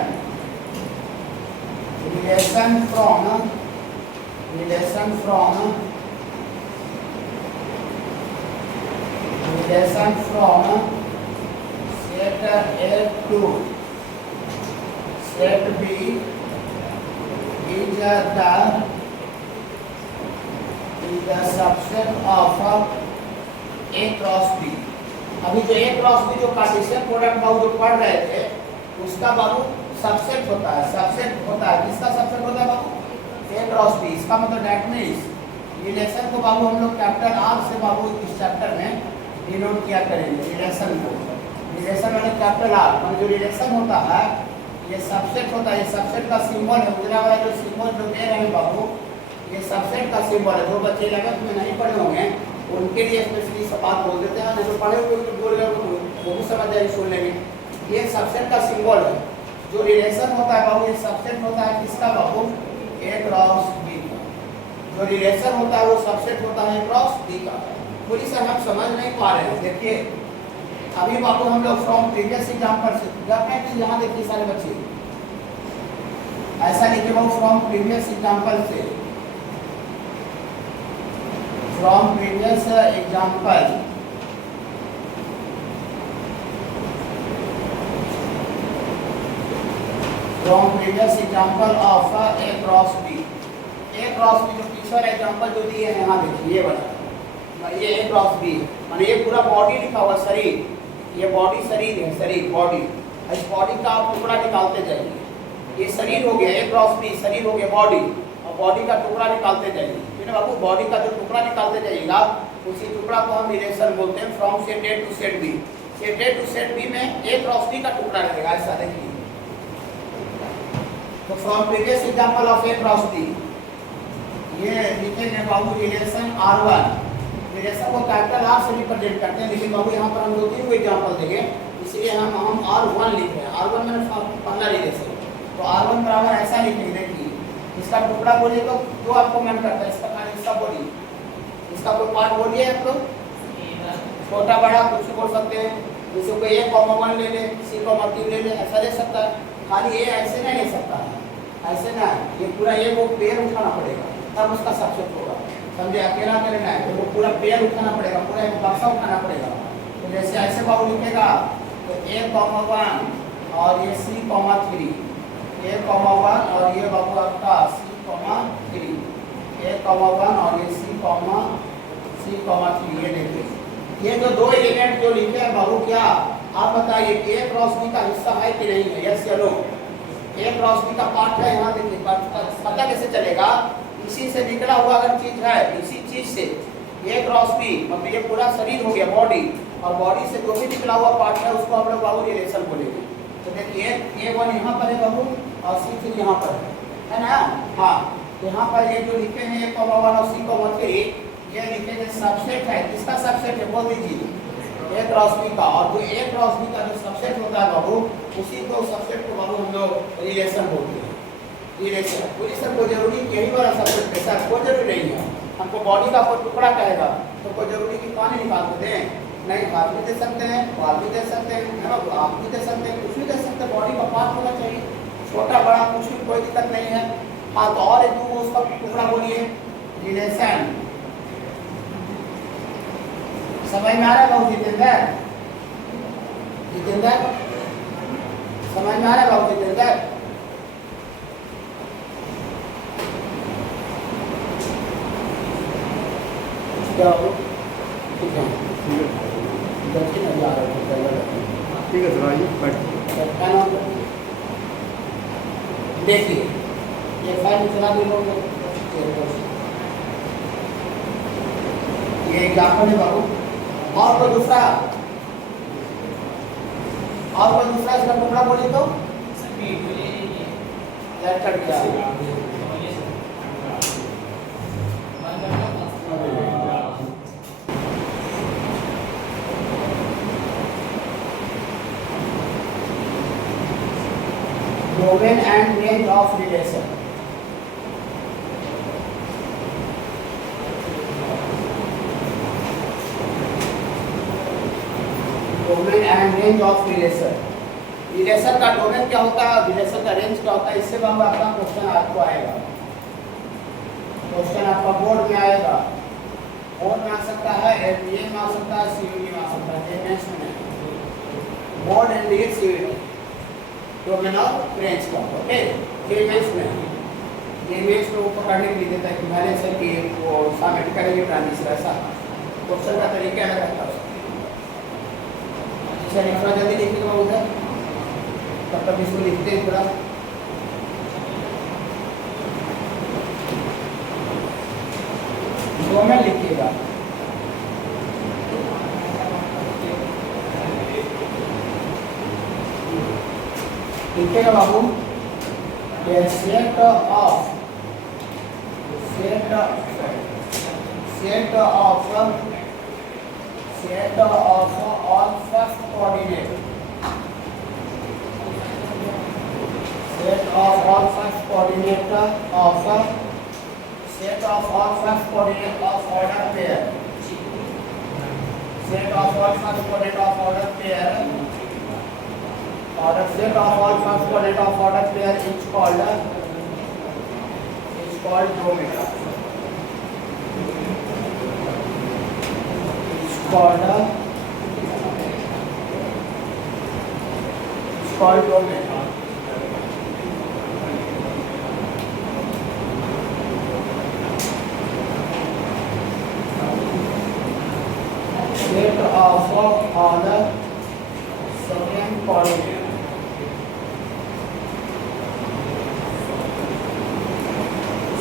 from set A to set B is the subset of A cross B। अभी जो A cross B जो कार्टेशियन प्रोडक्ट बाबू जो पढ़ रहे थे उसका बाबू सबसेट होता है, सबसेट होता है। किसका सबसेट होता है बाबू? A cross B। इसका मतलब दैट मींस रिलेशन को बाबू हम लोग कैपिटल R से बाबू इस चैप्टर में डिनोट किया करेंगे। रिलेशन को, रिलेशन माने कैपिटल आर, माने जो रिलेशन होता है ये सबसेट होता है। ये सबसेट का सिंबल है, उजला वाला जो सिंबल जो दे रहे हैं बाबू ये सबसेट का सिंबल है। जो बच्चे 11th में नहीं पढ़े होंगे उनके लिए स्पेशली सब बात बोल देते हैं, जो पढ़े हुए तो बोल रहे हो वो भी समझ जाएंगे, सुन लेंगे। ये सबसेट का सिंबल है। जो रिलेशन होता है बाबू ये सबसेट होता है किसका बाबू? A क्रॉस B का। जो रिलेशन होता है वो सबसेट होता है A क्रॉस B का। पूरी सर हम समझ नहीं पा रहे हैं। देखिए अभी बाबू हम लोग फ्रॉम प्रीवियस एग्जांपल से कि यहाँ देखिए सारे बच्चे ऐसा लिखे बाबू, फ्रॉम प्रीवियस एग्जांपल से, from previous example of A cross B। A cross B जो पिछला एग्जांपल जो दिए हैं यहाँ देखिए ये वाला, ये A क्रॉस B माने ये पूरा बॉडी लिखा हुआ शरीर, ये बॉडी शरीर है, शरीर बॉडी। इस बॉडी का आप टुकड़ा निकालते जाइए, ये शरीर हो गया A क्रॉस B, शरीर हो गया बॉडी, और बॉडी का टुकड़ा निकालते जाइए। फिर बाबू बॉडी का जो टुकड़ा निकालते जाइएगा उसी टुकड़ा को हम रिलेशन बोलते हैं from set A to set B। Set A to set B में A क्रॉस B का टुकड़ा रहेगा, ऐसा देखिए। तो from previous example of A cross B ये लिखेंगे बाबू रिलेशन R1। रिलेशन को कैपिटल R से रिप्रेजेंट करते हैं, लेकिन बाबू यहाँ पर हम 2-3 एग्जांपल देंगे, इसलिए हम R1 लिख रहे हैं। R1 में पहला रिलेशन, तो R1 बराबर ऐसा लिखेंगे। देखिए इसका टुकड़ा बोलिए तो जो आपको मन करता है, इसका खाली हिस्सा बोलिए, इसका कोई पार्ट बोलिए आप लोग, छोटा बड़ा कुछ भी बोल सकते हैं। जैसे कोई A,1 ले ले, C,3 ले ले, ऐसा ले सकता है। खाली ये ऐसे नहीं ले सकता है, ऐसे ना, ये पूरा ये वो पेड़ उठाना पड़ेगा तब उसका सबसेट होगा। समझे? अकेला करना है तो वो पूरा पेड़ उठाना पड़ेगा, पूरा एक बक्सा उठाना पड़ेगा। तो जैसे ऐसे बाबू लिखेगा तो A,1 और ये C,3, A,1 और ये बाबू आपका C,3, A,1 और ये C,3। ये देखिए ये जो दो एलिमेंट जो लिखे हैं बाबू, क्या आप बताइए कि A क्रॉस B का हिस्सा है कि नहीं है? यस या नो? A क्रॉस B का पार्ट है, यहाँ देखिए पता कैसे चलेगा? इसी से निकला हुआ अगर चीज है, इसी चीज से ए क्रॉस बी मतलब ये पूरा शरीर हो गया बॉडी, और बॉडी से जो भी निकला हुआ पार्ट है उसको हम लोग बाबू रिलेशन बोलेंगे। तो देखिए A1 यहाँ पर है बाबू और C3 यहाँ पर है ना। हाँ, यहाँ पर ये जो लिखे हैं A,1 और C,3 ये लिखे हैं सबसेट है। किसका सबसेट है बोल दीजिए, A क्रॉस B का। और जो A क्रॉस B का जो सबसेट होता है बाबू, उसी को सबसेट को बाबू हम लोग रिलेशन बोलते हैं। रिलेशन पूरी सबको जरूरी यही वाला सबसेट के साथ कोई जरूरी नहीं है। हमको बॉडी का कोई टुकड़ा कहेगा तो कोई जरूरी कि पानी निकाल के दें, नहीं, हाथ भी दे सकते हैं, बाल भी दे सकते हैं, है ना, आँख भी दे सकते हैं, कुछ भी दे सकते हैं। बॉडी का पार्ट होना चाहिए, छोटा बड़ा कुछ भी कोई दिक्कत नहीं है। हाँ, तो और एक दो उसका टुकड़ा बोलिए, रिलेशन। समझ में आ रहा है बाबू जितेंद्र? जितेंद्र समझ में आ रहा है बाबू जितेंद्र? क्या हो? ठीक है, ठीक है सर, आइए बैठ। देखिए ये फाइल चला दे लोग, ये एग्जाम्पल है बाबू। और कोई दूसरा इसका टुकड़ा बोलिए तो कट गया। Domain and range of relation. Domain and range of relation. Relation का डोमेन क्या होता है, रिलेशन का रेंज क्या होता है, इससे बाबू आपका क्वेश्चन आपको आएगा। क्वेश्चन आपका बोर्ड में आएगा, बोर्ड में आ सकता है, एनडीए में आ सकता है, सीयूटी में आ सकता है, जेएमएस में बोर्ड एनडीए सीयूटी डोमेन और रेंज का। ओके, जेएमएस में वो पकड़ने के लिए देता है कि मैंने से कि वो सबमिट करेंगे ट्रांजिशन, ऐसा क्वेश्चन का तरीका अलग रहता है। चलिए थोड़ा जल्दी लिखिएगा उधर, तब तक इसको लिखते हैं थोड़ा। डोमेन लिखिएगा, लिखिएगा बाबू। Set of all first coordinate, set of all first coordinate of order pair, set of all first coordinate of order pair, set of all first coordinate of order pair is called domain. Called domain. Set of all the second coordinate.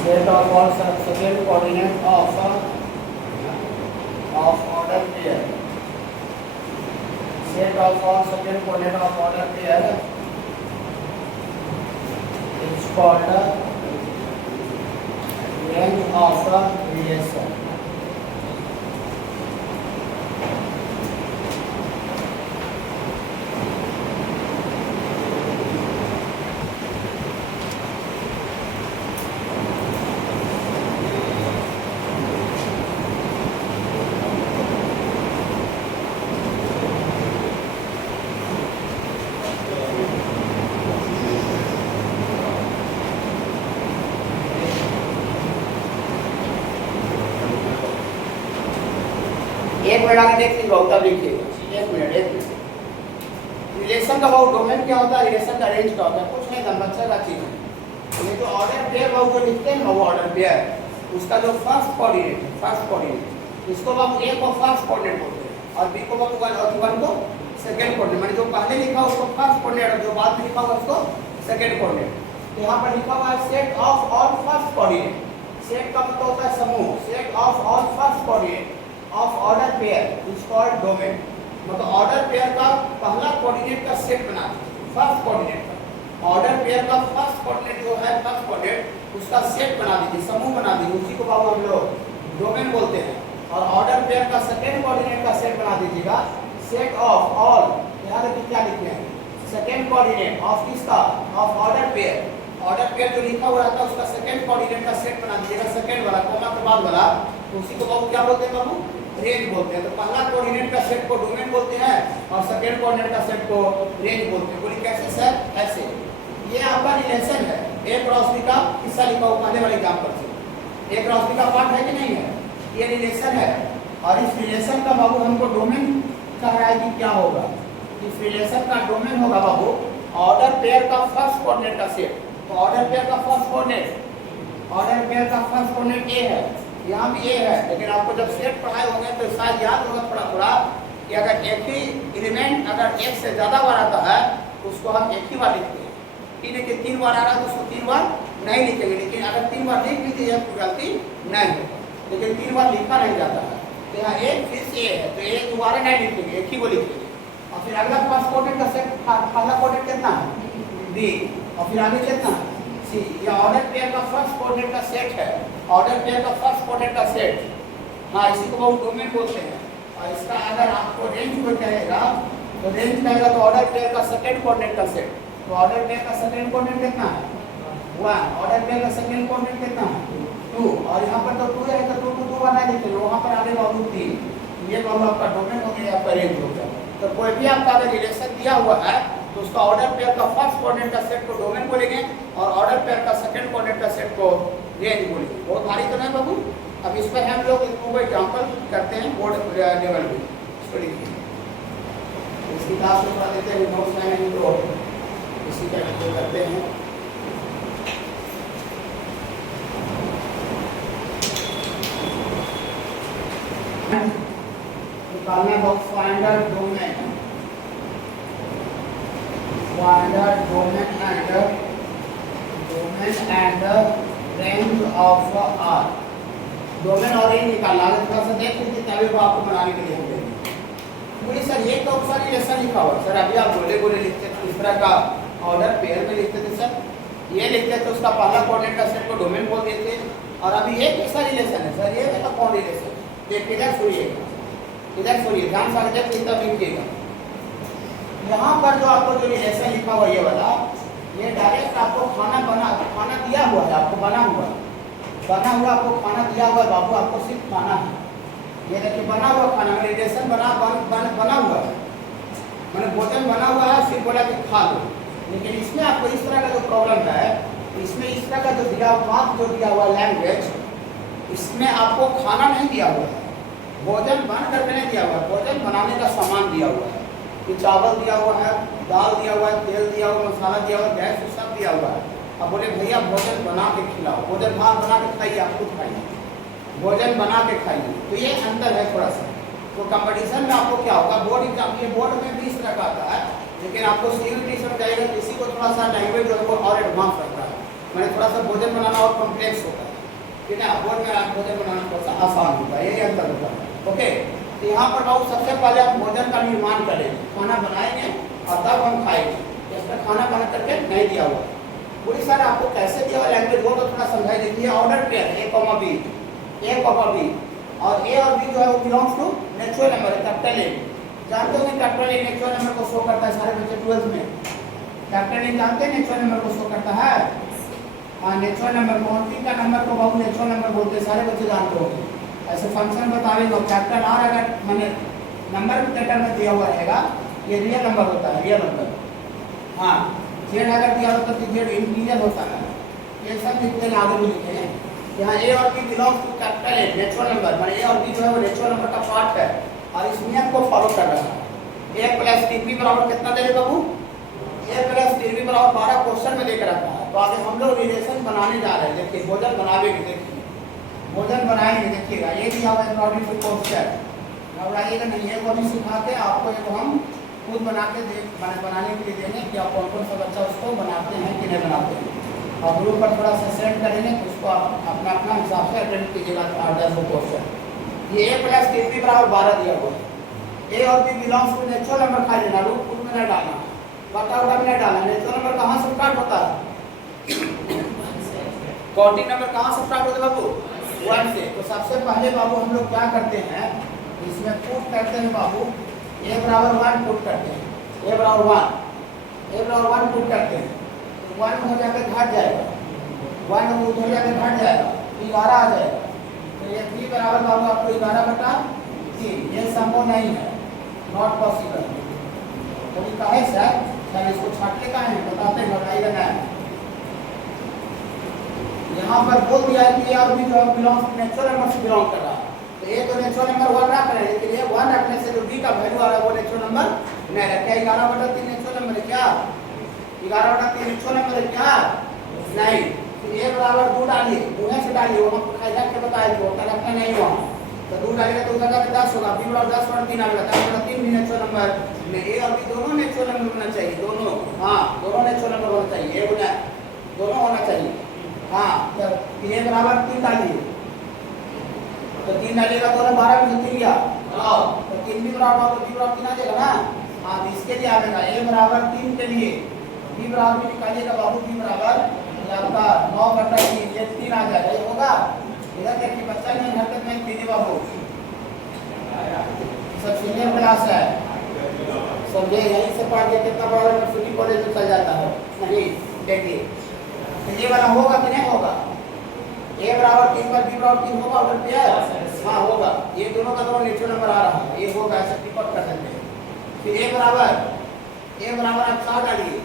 Set of all second coordinate of order pair. Set of all second coordinate of order pair is called range of relation. एक मिनट आगे देख लीजिए तब लिखिएगा। एक मिनट रिलेशन का बहुत डोमेन क्या होता है, रिलेशन का रेंज क्या होता है, कुछ नहीं बच्चा का चीज है। ये जो ऑर्डर पेयर बहुत जो लिखते हैं ना, वो ऑर्डर पेयर उसका जो फर्स्ट कोऑर्डिनेट इसको हम ए को फर्स्ट कोऑर्डिनेट बोलते हैं और बी को वन को सेकंड कोऑर्डिनेट। मैंने जो पहले लिखा उसको फर्स्ट कोऑर्डिनेट और जो बाद में लिखा हुआ उसको सेकंड कोऑर्डिनेट। तो यहाँ पर लिखा हुआ है set of all first coordinate. Set का मतलब होता है समूह, set of all first coordinate of order pair is called domain. मतलब ऑर्डर पेयर का पहला कोऑर्डिनेट का सेट बना दीजिए, फर्स्ट कोऑर्डिनेट का ऑर्डर पेयर का फर्स्ट कोऑर्डिनेट जो है फर्स्ट कोऑर्डिनेट उसका सेट बना दीजिए, समूह बना दीजिए, उसी को बाबू हम लोग डोमेन बोलते हैं। और ऑर्डर पेयर का सेकंड कोऑर्डिनेट का सेट बना दीजिएगा, सेट ऑफ ऑल, यहाँ देखिए क्या लिखे हैं, सेकंड कोऑर्डिनेट ऑफ किसका, of order pair. Order pair जो लिखा हुआ रहता है उसका सेकंड कोऑर्डिनेट का सेट बना दीजिएगा, सेकंड वाला कोमा के बाद वाला, तो उसी को बाबू क्या बोलते हैं बाबू, रेंज बोलते हैं। तो पहला कोऑर्डिनेट का सेट को डोमेन बोलते हैं और सेकंड कोऑर्डिनेट का सेट को रेंज बोलते हैं। बोलिए कैसे सर, ऐसे ये आपका रिलेशन है, एक रोशनी का हिस्सा लिखा हुआ पहले वाले एग्जांपल से, एक रोशनी का पार्ट है कि नहीं है, ये रिलेशन है। और इस रिलेशन का बाबू हमको डोमेन कह रहा है कि क्या होगा, इस रिलेशन का डोमेन होगा बाबू ऑर्डर पेयर का फर्स्ट कोऑर्डिनेट का सेट। तो ऑर्डर पेयर का फर्स्ट कोऑर्डिनेट, ऑर्डर पेयर का फर्स्ट कोऑर्डिनेट ए है, यहाँ भी ए है, लेकिन आपको जब सेट पढ़ाए होंगे तो शायद याद होगा थोड़ा थोड़ा कि अगर एक ही एलिमेंट अगर एक से ज़्यादा बार आता है तो उसको हम एक ही बार लिखते हैं। तीन के 3 बार आ रहा है तो उसको 3 बार नहीं लिखेंगे, लेकिन अगर 3 बार लिख भी दिए तो गलती नहीं होगा, लेकिन 3 बार लिखा नहीं जाता है। तो यहाँ एक फिर से ए है तो ए दोबारा नहीं लिखेंगे, एक ही को लिखेंगे। और फिर अगला फर्स्ट कोऑर्डिनेट का सेट, पहला कोऑर्डिनेट कितना है, बी, और फिर आगे कितना सी। ये ऑर्डर पेयर का फर्स्ट कोऑर्डिनेट का सेट है, ऑर्डर पेयर का फर्स्ट कोऑर्डिनेट का सेट, हाँ इसी को बहुत डोमेन बोलते हैं। और इसका अगर आपको रेंज को कहेगा तो रेंज कहेगा तो ऑर्डर पेयर का सेकंड कोऑर्डिनेट का सेट। तो ऑर्डर पेयर का सेकंड कोऑर्डिनेट कितना है, 1, ऑर्डर पेयर का सेकंड कोऑर्डिनेट कितना है, 2, और यहाँ पर तो 2 है तो 2 को 2 बार नहीं लिखेंगे, वहाँ पर आगे बाबू 3, ये बाबू आपका डोमेन हो गया, आपका रेंज हो गया। तो कोई भी आपका अगर रिलेशन दिया हुआ है तो उसका ऑर्डर पेयर का फर्स्ट कोऑर्डिनेट का सेट को डोमेन बोलेंगे और ऑर्डर पेयर का सेकंड कोऑर्डिनेट का सेट को रेंज बोलेंगे। बहुत भारी तो नहीं बाबू। अब इस पर हम लोग एक एग्जांपल करते हैं बोर्ड लेवल पे, इसको लिखिए, इसकी क्लास में पढ़ा देते हैं, नोट्स नहीं तो इसी का करते हैं। निकालना box finder domain, finder domain and range of R. Domain और रेंज निकालना है, थोड़ा सा देख लीजिए तभी वो आपको बनाने के लिए हो जाएगी। बोलिए सर ये तो सारी रिलेशन लिखा हुआ, सर अभी आप बोले लिखते थे इस तरह का ऑर्डर पेयर में लिखते थे सर, ये लिखते थे उसका पहला कोऑर्डिनेट का सेट को डोमेन बोल देते, और अभी ये कैसा रिलेशन है सर, ये वाला कौन रिलेशन, देखिए इधर सुनिएगा, इधर सुनिए ध्यान से जब तब लिखिएगा। यहाँ पर जो आपको जो रिलेशन लिखा हुआ ये वाला, ये डायरेक्ट आपको खाना दिया हुआ है, आपको बना हुआ आपको खाना दिया हुआ है बाबू, आपको सिर्फ खाना है। ये देखिए बना हुआ खाना, रिलेशन बना हुआ है, मैंने भोजन बना हुआ है, सिर्फ बोला कि खा लो। लेकिन इसमें आपको इस तरह का जो प्रॉब्लम है, इसमें इस तरह का जो दिया हुआ लैंग्वेज, इसमें आपको खाना नहीं दिया हुआ है, भोजन बन करके नहीं दिया हुआ है, भोजन बनाने का सामान दिया हुआ है। कि चावल दिया हुआ है, दाल दिया हुआ है, तेल दिया हुआ, मसाला दिया हुआ, गैस सब दिया हुआ है। अब बोले भैया भोजन बना के खिलाओ, भोजन हाँ बना के खाइए, आप खुद खाइए, भोजन बना के खाइए। तो ये अंतर है थोड़ा सा। तो कंपटीशन में आपको क्या होगा, बोर्ड एग्जाम, ये बोर्ड में भी इस तरह का आता है, लेकिन आपको सीयूटी समझाएगा, किसी को थोड़ा सा लैंग्वेज जो है वो और एडवांस रहता है, मैंने थोड़ा सा भोजन बनाना और कॉम्प्लेक्स होता है, ठीक है। बोर्ड में आप भोजन बनाना थोड़ा सा आसान होता है, यही अंतर होता है। ओके, तो यहाँ पर बाबू सबसे पहले आप भोजन का निर्माण करेंगे, खाना बनाएंगे और तब हम खाएंगे। इसमें खाना बना करके नहीं दिया हुआ। पूरी सर आपको कैसे दिया हुआ लैंग्वेज वो तो थोड़ा समझाई देती है। Order pair A comma B, और ए और बी जो है वो बिलोंग्स टू नेचुरल नंबर है, कैपिटल ए। जानते हो कैपिटल ए नेचुरल नंबर को शो करता है, सारे बच्चे 12th में कैपिटल ए जानते हैं नेचुरल नंबर को शो करता है। हाँ, नेचुरल नंबर कौन का नंबर को बाबू नेचुरल नंबर बोलते हैं, सारे बच्चे जानते होंगे। ऐसे फंक्शन बता रहे हो, कैपिटल आर अगर मैंने नंबर कैपिटल में दिया हुआ रहेगा, ये रियल नंबर होता है, रियल नंबर। हाँ, जेड अगर दिया होता तो जेड इंटीजर होता है। ये सब लिखते हैं, आगे भी लिखे हैं। यहाँ ए और B belongs to capital A natural number, माने ए और बी जो है वो नेचुरल नंबर का पार्ट है और इस नियम को फॉलो कर रहा है। ए प्लस टी बी बराबर कितना दे बाबू, ए प्लस टी बी बराबर 12 क्वेश्चन में देकर रखा है। तो आगे हम लोग रिलेशन बनाने जा रहे हैं। देखिए भोजन बनावेंगे, देखिए भोजन बनाएंगे, देखिएगा ये दिया हुआ है अकॉर्डिंग टू क्वेश्चन, घबराइएगा नहीं, ये को भी सिखाते आपको, एक हम खुद बना के बनाने के लिए देंगे कि आप कौन कौन सा बच्चा उसको बनाते हैं कि नहीं बनाते हैं। और ग्रुप पर थोड़ा सा सेंड करेंगे तो उसको आप अपना अपना हिसाब से अटेंड कीजिएगा 8-10 क्वेश्चन। ये a प्लस के बी बराबर 12 दिया हुआ है। ए और B belongs to natural number खाली लेना, रूट फुल में नहीं डालना, बटा में नहीं डालना। नेचुरल नंबर कहाँ से स्टार्ट होता है? काउंटिंग नंबर कहाँ से स्टार्ट होता है बाबू? 1 से। तो सबसे पहले बाबू हम लोग क्या करते हैं, इसमें पुट करते हैं बाबू, a बराबर 1 पुट करते हैं, a बराबर 1 पुट करते हैं, 1 हो जाकर घट जाएगा, 1 हो जाकर घट जाएगा, 11 आ जाएगा। तो ये 3 बराबर बाबू आपको 11/3, ये संभव नहीं है, नॉट पॉसिबल। तो ये कहे सर इसको छाटने का है, बताते हैं, बताइएगा ना। यहाँ पर बोल दिया है कि ये और भी जो बिलोंग नेचुरल नंबर से बिलोंग कर रहा है, तो ये तो नेचुरल नंबर 1 रख रहे हैं, लेकिन ये 1 रखने से जो बी का वैल्यू आ रहा है वो नेचुरल नंबर नहीं रहा। क्या 11/3 नेचुरल नंबर है? क्या 11/3 नेचुरल नंबर है? क्या नहीं। तो a बराबर 2 डालिए, 2 से डालिए, वो हमको खाई रख के बताया कि वो रखना नहीं हुआ, तो 2 डालिएगा तो उधर का 10 होगा, b बराबर 10/3 आ गया, 10/3 भी नेचुरल नंबर में। a और b दोनों नेचुरल नंबर होना चाहिए, दोनों, हाँ दोनों नेचुरल नंबर होना चाहिए, ये होना दोनों होना चाहिए। हाँ तो a बराबर 3 डालिए, तो 3 डालिएगा तो 12 में से 3 गया, तो 3 भी बराबर तो b बराबर 3 आ जाएगा ना। हाँ तो इसके लिए आएगा a बराबर 3 के लिए b बराबर भी निकालिएगा बाबू, b बराबर आपका 9/3, ये 3 आ जाएगा, ये होगा। इधर देखिए बच्चा नहीं हरकत नहीं कीजिए बाबू, सब सीनियर क्लास है, समझे, यहीं से पढ़ के कितना बड़ा यूनिवर्सिटी कॉलेज में चल जाता है। नहीं देखिए तो ये वाला होगा कि नहीं होगा? a बराबर 3 पर b बराबर 3 होगा अगर पेयर? हाँ होगा, ये दोनों का दोनों नेचुरल नंबर आ रहा है, ये होगा, ऐसे टिकट कर सकते हैं। फिर a बराबर आप 4 डालिए,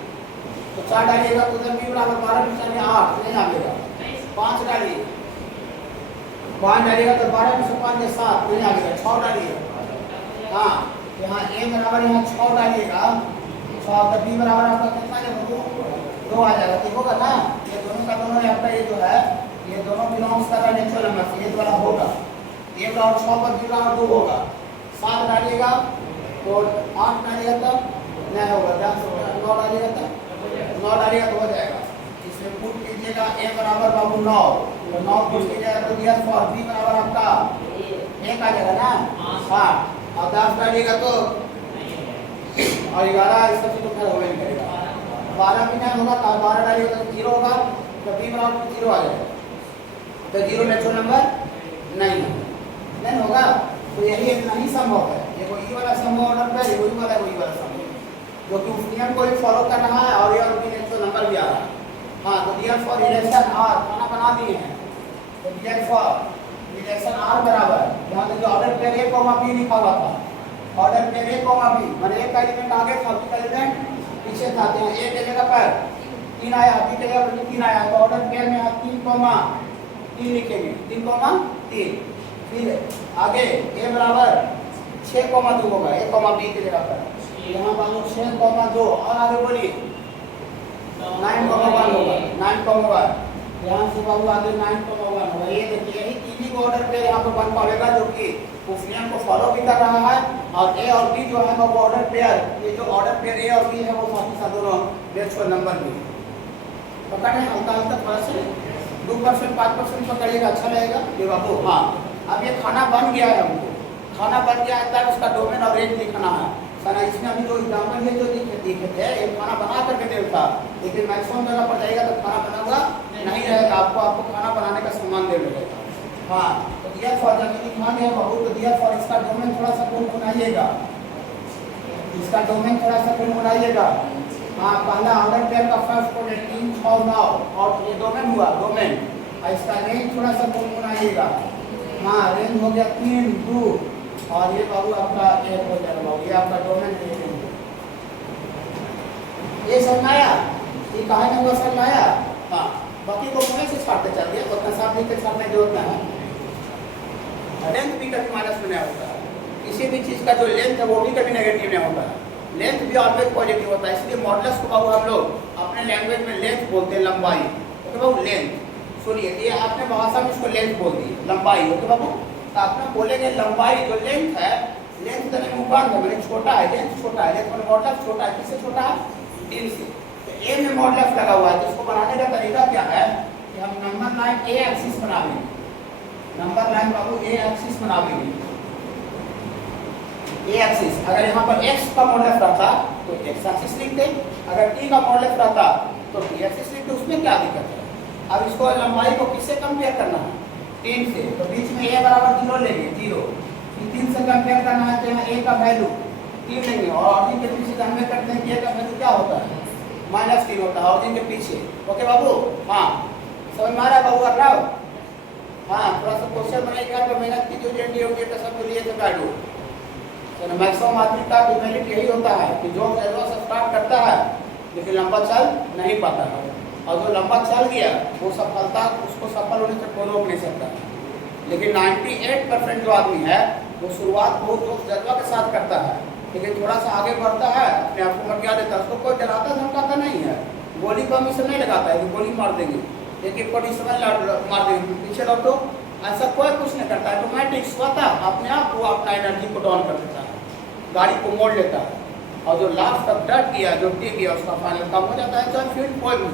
तो 4 डालिएगा तो उधर b बराबर 12 में 8 नहीं आएगा, 5 डालिए, 5 डालिएगा तो 12 में से 5 के 7 नहीं आएगा, 6 डालिए, हाँ यहाँ a बराबर यहाँ 6 डालिएगा, 6 तो b बराबर आपका कितना है? 2 आ जाएगा, ठीक होगा ना। ये दोनों का दोनों आपका ये जो है ये दोनों बिलोंग्स कर रहा है नेचुरल नंबर से, ये वाला होगा, a बराबर 6 पर b बराबर 2 होगा, 7 डालिएगा तो 8 डालिएगा तब नहीं होगा, 9 डालिएगा तब 9 डालिएगा तो हो जाएगा। इसमें पुट कीजिएगा a बराबर बाबू 9, तो 9 पुट कीजिएगा तो दिया फॉर b बराबर आपका 1 आ जाएगा ना। हाँ और 10 डालिएगा तो और 11 इस सब तो खैर होगा ही करेगा, 12 भी नहीं होगा तो 12 डालिएगा तो 0 होगा, तो b बराबर 0 आ जाएगा, तो 0 नेचुरल नंबर नहीं होगा। तो यही इतना ही संभव है, ये कोई वाला संभव ऑर्डर पे, ये वही वाला संभव, जो कि उस नियम को ही फॉलो कर रहा है और ये और भी नेचुरल नंबर भी आ रहा है। हाँ तो डियर फॉर रिलेशन आर खाना बना दिए हैं, तो डियर फॉर रिलेशन आर बराबर यहाँ देखिए ऑर्डर पेयर a, b लिखा हुआ था, ऑर्डर पेयर a, b माने एक एलिमेंट आगे था, दूसरा एलिमेंट पीछे था, तो a के जगह पर 3 आया, b के जगह पर 3 आया, तो ऑर्डर पेयर में आप 3 लिखेंगे, 3 फिर आगे a बराबर 6,2 होगा, a, b की जगह पर यहाँ बाबू 6,2 और आगे बोलिए 9,1 होगा, 9,1 यहाँ से बाबू आगे 9,1 होगा। ये देखिए यही तीन ही ऑर्डर पे यहाँ पर बन पाएगा, जो कि उस नियम को फॉलो भी कर रहा है। और a और b जो है वो ऑर्डर पेयर, ये जो ऑर्डर पेयर a और b है वो साथ ही साथ दोनों नेचुरल नंबर भी पकड़ है, हल्का थोड़ा से 2% 5% पकड़िएगा, अच्छा रहेगा ये बाबू। हाँ अब ये खाना बन गया है, हमको खाना बन गया है, तब उसका डोमेन और रेंज लिखना है सर। इसमें अभी जो एग्जाम्पल है जो दिखे थे ये खाना बना करके दे था, लेकिन मैक्सिमम जगह पर जाएगा तो खाना बना हुआ नहीं रहेगा, आपको खाना बनाने का सामान दे मिलेगा। हाँ तो डियर फॉर जब लिखाने है बाबू, तो डियर फॉर इसका डोमेन थोड़ा सा गुनगुनाइएगा, इसका डोमेन थोड़ा सा गुनगुनाइएगा। हाँ पहला ऑर्डर पेयर का फर्स्ट कोड 3, 6, 9 और ये डोमेन हुआ डोमेन, और इसका रेंज थोड़ा सा गुनगुनाइएगा। हाँ रेंज हो गया 3, 2 और ये बाबू आपका 1 हो जाएगा बाबू, ये आपका डोमेन है। ये समझ आया, ये कहा नहीं हुआ समझ आया। हाँ बाकी को मुझे से छाटते चलिए, उतना साफ लिख के छाटने की जरूरत नहीं है। लेंथ भी कभी माइनस में नहीं होता है, किसी भी चीज़ का जो लेंथ है वो भी कभी नेगेटिव नहीं होता है, लेंथ भी ऑलवेज पॉजिटिव होता है। इसलिए मॉडुलस को बाबू हम लोग अपने लैंग्वेज में लेंथ बोलते हैं, लंबाई। ओके बाबू लेंथ, सुनिए ये आपने भाषा में इसको लेंथ बोल दी, लंबाई। ओके बाबू तो आपने बोलेंगे लंबाई जो लेंथ है, लेंथ ऊपर है मैंने छोटा है, लेंथ छोटा है, लेंथ मॉडुलस छोटा है, किससे छोटा है? 3 से। तो ए में मॉडुलस लगा हुआ है, तो इसको बनाने का तरीका क्या है कि हम नंबर लाइन ए एक्सिस बनाएंगे, नंबर लाइन बाबू ए एक्सिस बनाएंगे, ए एक्सिस। अगर यहाँ पर x का मॉडुलस रहता तो x एक्सिस लिखते, अगर t का मॉडुलस रहता तो t एक्सिस लिखते, उसमें क्या दिक्कत है। अब इसको लंबाई को किससे कंपेयर करना है, 3 से, तो बीच में a बराबर 0 लेंगे, 0, 3 से कंपेयर करना है तो यहाँ a का वैल्यू 3 लेंगे, और ऑरिजिन के पीछे कंपेयर करते हैं कि a का वैल्यू क्या होता है, -3 होता है ऑरिजिन के पीछे। ओके बाबू, हाँ समझ में आ रहा है बाबू आप लोग? हाँ, थोड़ा सा क्वेश्चन बनाइएगा तो मेहनत की जो जेडी होगी तो सब लिए तो काटो। तो मैक्सिमम आदमी का डिमेरिट यही होता है कि जो जरूर से स्टार्ट करता है लेकिन लंबा चल नहीं पाता है, और जो लंबा चल गया वो सफलता उसको सफल होने से कोई रोक नहीं सकता। लेकिन 98% जो आदमी है वो शुरुआत बहुत जोश जज्बा के साथ करता है, लेकिन थोड़ा सा आगे बढ़ता है अपने आप को मर देता है, उसको कोई डराता धमकाता नहीं है, गोली को हमेशा नहीं लगाता है कि गोली मार देंगे, लेकिन पोजिशन मार देंगे पीछे लौटो, ऐसा कोई कुछ नहीं करता, ऑटोमेटिक स्वतः अपने आप वो अपना एनर्जी को डाउन कर देता है, गाड़ी को मोड़ लेता है, और जो लास्ट तक डट गया, जो टिक गया, उसका फाइनल काम हो जाता है। चाहे फील्ड कोई भी,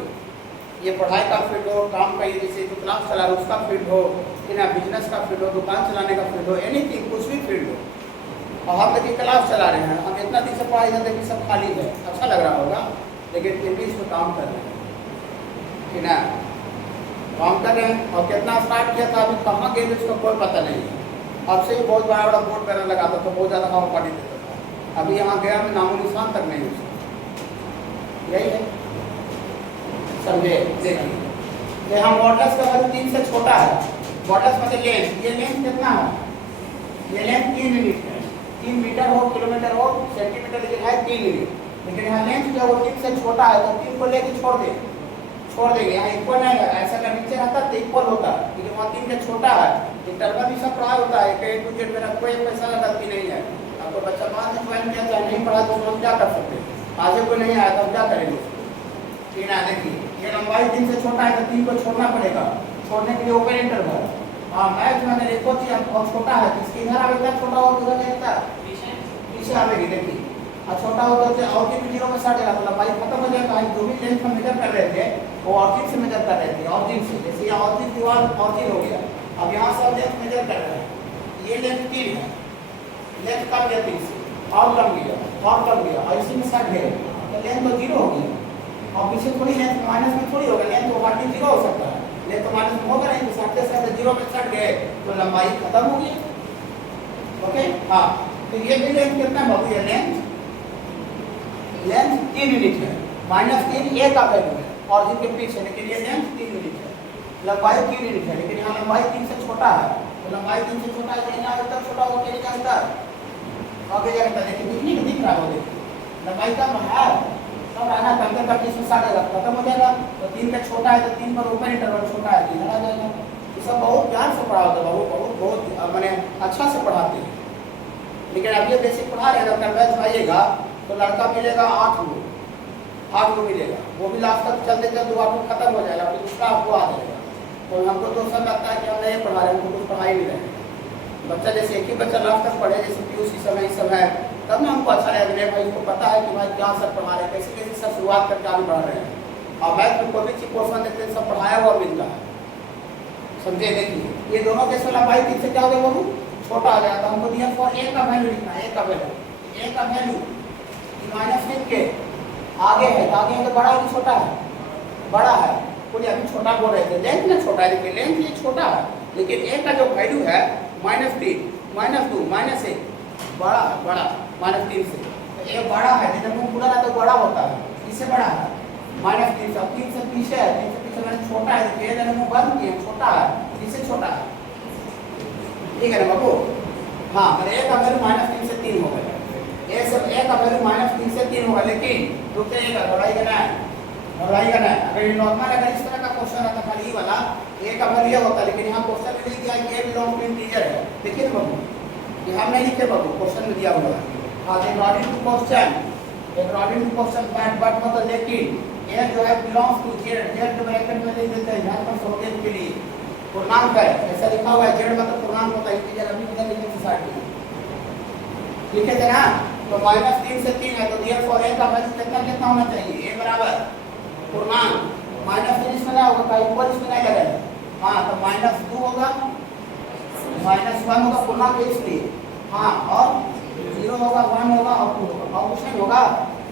ये पढ़ाई का फील्ड हो, काम का, ये जैसे जो क्लास चला रहा है उसका फील्ड हो, या बिजनेस का फील्ड हो, दुकान चलाने का फील्ड हो, एनीथिंग, कुछ भी फील्ड हो। और हम देखिए क्लास चला रहे हैं, हम इतना दिन से पढ़ाई करते कि सब खाली है, अच्छा लग रहा होगा, लेकिन फिर भी इस पर काम कर रहे हैं कि ना, काम कर रहे हैं। और कितना स्टार्ट किया था, अभी कहाँ गए इसका कोई पता नहीं है। अब से ही बहुत बड़ा बड़ा बोर्ड पैनल लगाता था, बहुत ज़्यादा हवा पानी देता था, अभी यहाँ गया में नामो निशान तक नहीं उसका, यही है, समझे। देखिए यहाँ मॉडुलस का वैल्यू 3 से छोटा है, मॉडुलस मतलब लेंथ, ये लेंथ कितना है, ये लेंथ 3 यूनिट है, 3 मीटर हो, किलोमीटर हो, सेंटीमीटर, लेकिन है 3 यूनिट, लेकिन यहाँ लेंथ जो है वो 3 से छोटा है, तो 3 को लेके छोड़ देंगे, यहाँ इक्वल नहीं है, ऐसा अगर नीचे रहता तो इक्वल होता, लेकिन वहाँ 3 से छोटा है। इंटरवल भी सब पढ़ा होता है, A to Z मेरा कोई पैसा का गलती नहीं है। आपको बच्चा बाद में ज्वाइन किया चाहे नहीं पढ़ा तो हम क्या कर सकते हैं, आगे कोई नहीं आया तो हम क्या करेंगे। तीन है, देखिए ये लंबाई 3 से छोटा है तो 3 को छोड़ना पड़ेगा, छोड़ने के लिए ओपन इंटरवल। हाँ मैथ में अगर एक चीज बहुत छोटा है तो इसके इधर आवेगा, छोटा हो तो उधर लगता पीछे आवेगी, देखिए और छोटा हो तो और भी 0 में सट जाएगा, तो लंबाई खत्म हो जाएगा। जो भी लेंथ में मेजर कर रहे थे वो ऑरिजिन से मेजर कर रहे थे, ऑरिजिन से, जैसे यहाँ ऑरिजिन दीवार ऑरिजिन हो गया, अब यहाँ से लेंथ मेजर कर रहे हैं, ये लेंथ 3 है, लेंथ कम गया 3 से, और कम गया और इसी में सट गया तो लेंथ तो 0 हो गया, और पीछे थोड़ी लेंथ माइनस में थोड़ी होगा, लेंथ तो 0 हो सकता है, लेंथ तो माइनस में होगा नहीं, तो सटते सटते 0 में सट गए तो लंबाई खत्म हो गई। ओके हाँ, तो ये भी लेंथ कितना है बाबू, ये लेंथ 3 यूनिट है, -3 A का वैल्यू है ऑरिजिन के पीछे, लेकिन ये लेंथ 3 यूनिट है, लंबाई 3 यूनिट है, लेकिन यहाँ लंबाई 3 से छोटा है, तो लंबाई 3 से छोटा है तो यहाँ तक छोटा होगा, आगे जाता देखिए दिख रहा है, लंबाई कम है, कम रहना कंपेयर करके इसमें साटेगा खत्म हो जाएगा, तो 3 का छोटा है तो 3 पर ओपन इंटरवल छोटा है, 3 आ जाएगा। ये सब बहुत प्यार से पढ़ा होता है, बहुत मैंने अच्छा से पढ़ाते हैं, लेकिन अब ये बेसिक पढ़ा रहे हैं, कल आइएगा तो लड़का मिलेगा 8 गो मिलेगा, वो भी लास्ट तक चलते चलते वो आपको खत्म हो जाएगा, फिर दूसरा आपको आ जाएगा। तो हमको तो सब लगता है कि हम नहीं पढ़ा रहे हैं, हमको कुछ पढ़ा ही नहीं रहे। बच्चा जैसे एक ही बच्चा लास्ट तक पढ़े, जैसे PUC समय इस समय, तब ना हमको अच्छा लगेगा भाई, इसको पता है कि भाई क्या सर पढ़ा रहे हैं, कैसे कैसे सब शुरुआत करके आगे बढ़ रहे हैं। और मैथ में कोई भी चीज क्वेश्चन देते हैं सब पढ़ाया हुआ मिलता है, समझे। देखिए ये दोनों कैसे लंबाई 3 से क्या हो गया बाबू, छोटा आ गया, तो हमको दिया फॉर A का वैल्यू लिखना है, A का वैल्यू -3 के आगे है, तो आगे है तो बड़ा है कि छोटा है, बड़ा है, कोई अभी छोटा बोल रहे थे, लेंथ में छोटा है, देखिए लेंथ ये छोटा है, लेकिन A का जो वैल्यू है -3, -2, -1 बड़ा है, बड़ा -3 से, तो A बड़ा है, जब वो पूरा है तो बड़ा होता है, इससे बड़ा है -3 से, 3 से पीछे है, 3 से पीछे मैंने छोटा है, देखिए जब वो बंद किए छोटा है, इससे छोटा है, ठीक है ना बाबू। हाँ मेरे A का वैल्यू -3 से 3 हो गया, A का वैल्यू -3 से 3 होगा, लेकिन रुकेगा बढ़ाई का ना, अगर ये नॉर्मल अगर इस तरह का क्वेश्चन आता खाली वाला A का वैल्यू ये होता, लेकिन यहाँ क्वेश्चन में लिख दिया कि A बिलोंग टू इंटीजर है, देखिए ना बाबू, ये हम नहीं लिखे बाबू, क्वेश्चन में दिया हुआ है। हाँ अकॉर्डिंग टू क्वेश्चन बट मतलब लेकिन A जो है बिलोंग्स टू Z ब्रैकेट में लिख देते हैं यहाँ पर सहूलियत के लिए, पूर्णांक है, ऐसा लिखा हुआ है, Z मतलब पूर्णांक होता है, इंटीजर अभी इधर लिखने से साइड में लिखे थे ना, तो -3 से 3 है, तो देयरफॉर A का वैल्यू कितना होना चाहिए, A बराबर पूर्णांक माइनस 3 इसमें क्या होगा, का इक्वल इसमें नहीं लगेगा। हाँ तो -2 होगा, -1 होगा पूर्णांक इसलिए। हाँ और 0 होगा, 1 होगा और 2 होगा, और कुछ नहीं होगा।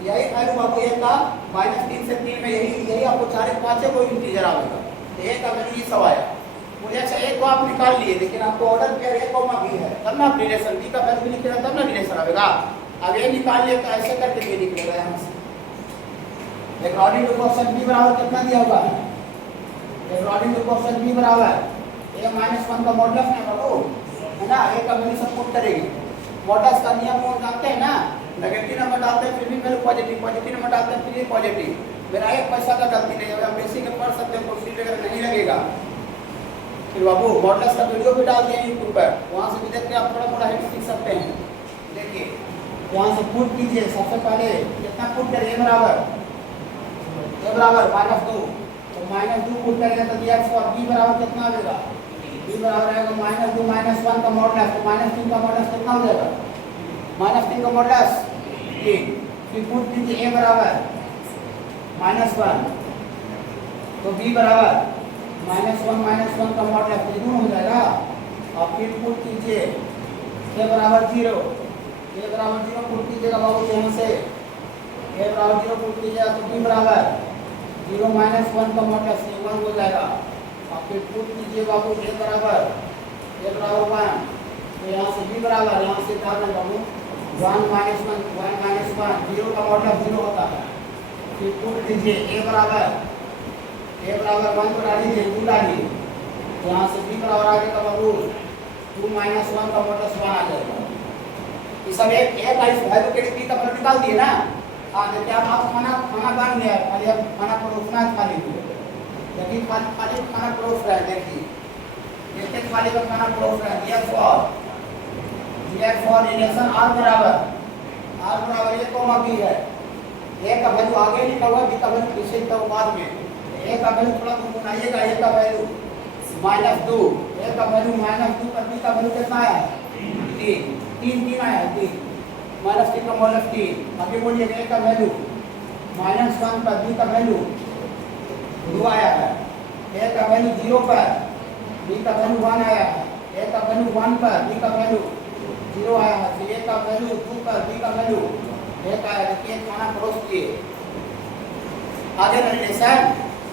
यही वैल्यू बाबू एक का -3 से 3 में यही आपको 4 5 कोई इंटीजर आएगा। तो एक का वैल्यू ये सब आया। मुझे अच्छा एक को आप निकाल लिए, लेकिन आपको ऑर्डर पेयर एक कॉमा बी है, तब ना आप रिलेशन बी का वैल्यू लिखेगा तब ना रिलेशन आएगा। अब ये निकाल लिए तो ऐसे करके ये निकलेगा यहाँ से। अकॉर्डिंग टू क्वेश्चन बी बराबर कितना दिया हुआ है, अकॉर्डिंग टू क्वेश्चन बी बराबर a -1 का मॉडुलस है बाबू, है ना। a का वैल्यू सब पुट करेंगे, मॉडुलस का नियम वो जानते हैं ना, नेगेटिव नंबर डालते हैं फिर भी वैल्यू पॉजिटिव, पॉजिटिव नंबर डालते हैं फिर भी पॉजिटिव। मेरा एक पैसा का गलती नहीं है, आप बेसिक पढ़ सकते हैं, प्रोसीजर अगर नहीं लगेगा। फिर बाबू मॉडुलस का वीडियो भी डाल दिया यूट्यूब पर, वहाँ से भी देख के आप थोड़ा थोड़ा हिंट सीख सकते हैं। देखिए वहाँ से पुट कीजिए, सबसे पहले कितना पुट करें, a बराबर -2, तो -2 पुट करेंगे तो दिया और b बराबर कितना आ जाएगा, b बराबर आएगा -2 -1 का मॉडुलस, तो -3 का मॉडुलस कितना हो जाएगा, -3 का मॉडुलस 3। फिर पुट कीजिए a बराबर -1, तो b बराबर -1 का मॉडुलस 2 हो जाएगा। और फिर पुट कीजिए a बराबर 0, a बराबर 0 पुट कीजिएगा बाबू यहाँ से, a बराबर 0 पुट कीजिएगा तो b बराबर 0 -1 का मॉडुलस 1 हो जाएगा। और फिर पुट कीजिए बाबू a बराबर 1, तो यहाँ से b बराबर, यहाँ से क्या है बाबू 1 -1 0 का मॉडुलस 0 होता है। फिर पुट कीजिए a बराबर 1 को डालिए 2 डालिए, तो यहाँ से b बराबर आ जाएगा बाबू 2 -1 का मॉडुलस 1 आ जाएगा। ये सब एक इस वैल्यू के b का वैल्यू निकाल दिए ना। हाँ देखिए आप खाना बन गया, खाली अब खाना परोसना है, खाली देखिए खाली खाना परोस रहा है। देखिए खाली का खाना परोस रहा है। फॉर रिलेशन r बराबर a, b है। a का वैल्यू आगे लिखा हुआ, b का वैल्यू पीछे लिखा हुआ बाद में। a का वैल्यू थोड़ा गुनगुनाइएगा, a का वैल्यू -2, a का वैल्यू -2 पर b का वैल्यू कितना आया है, 3 आया है, 3 -3 का मॉडुलस 3। अभी बोलिए a का वैल्यू -1 पर b का वैल्यू 2 आया है, a का वैल्यू 0 पर b का वैल्यू 1 आया है, a का वैल्यू 1 पर b का वैल्यू 0 आया है, फिर a का वैल्यू 2 पर b का वैल्यू 1 आया। देखिए खाना परोस दिए। आगे रिलेशन,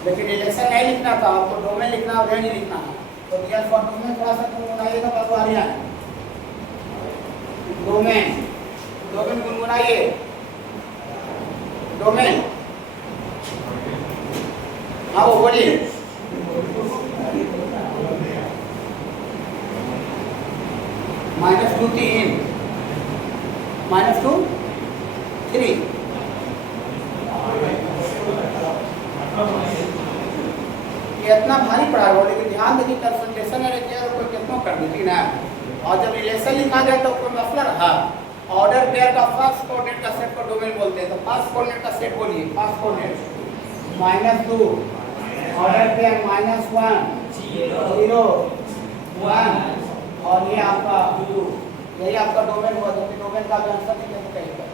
लेकिन रिलेशन नहीं लिखना था आपको, डोमेन लिखना और रेंज लिखना है। तो दिया फॉर डोमेन थोड़ा सा गुनगुनाइएगा बाबू आर्यन, डोमेन गुनगुनाइए, डोमेन। हाँ वो बोलिए। -2 3 -2 3 ये इतना भारी पड़ा है, लेकिन ध्यान देखिए कंसंट्रेशन है कोई कितना कर देती ना। और जब रिलेशन लिखा गया तो कोई मसला रहा। ऑर्डर पेयर का फर्स्ट कोऑर्डिनेट का सेट को डोमेन बोलते हैं। तो फर्स्ट कोऑर्डिनेट का सेट बोलिए, फर्स्ट कोऑर्डिनेट -2, ऑर्डर पेयर -1 0 1 और ये आपका 2, यही आपका डोमेन हुआ। तो डोमेन का आंसर नहीं कैसे कहेगा,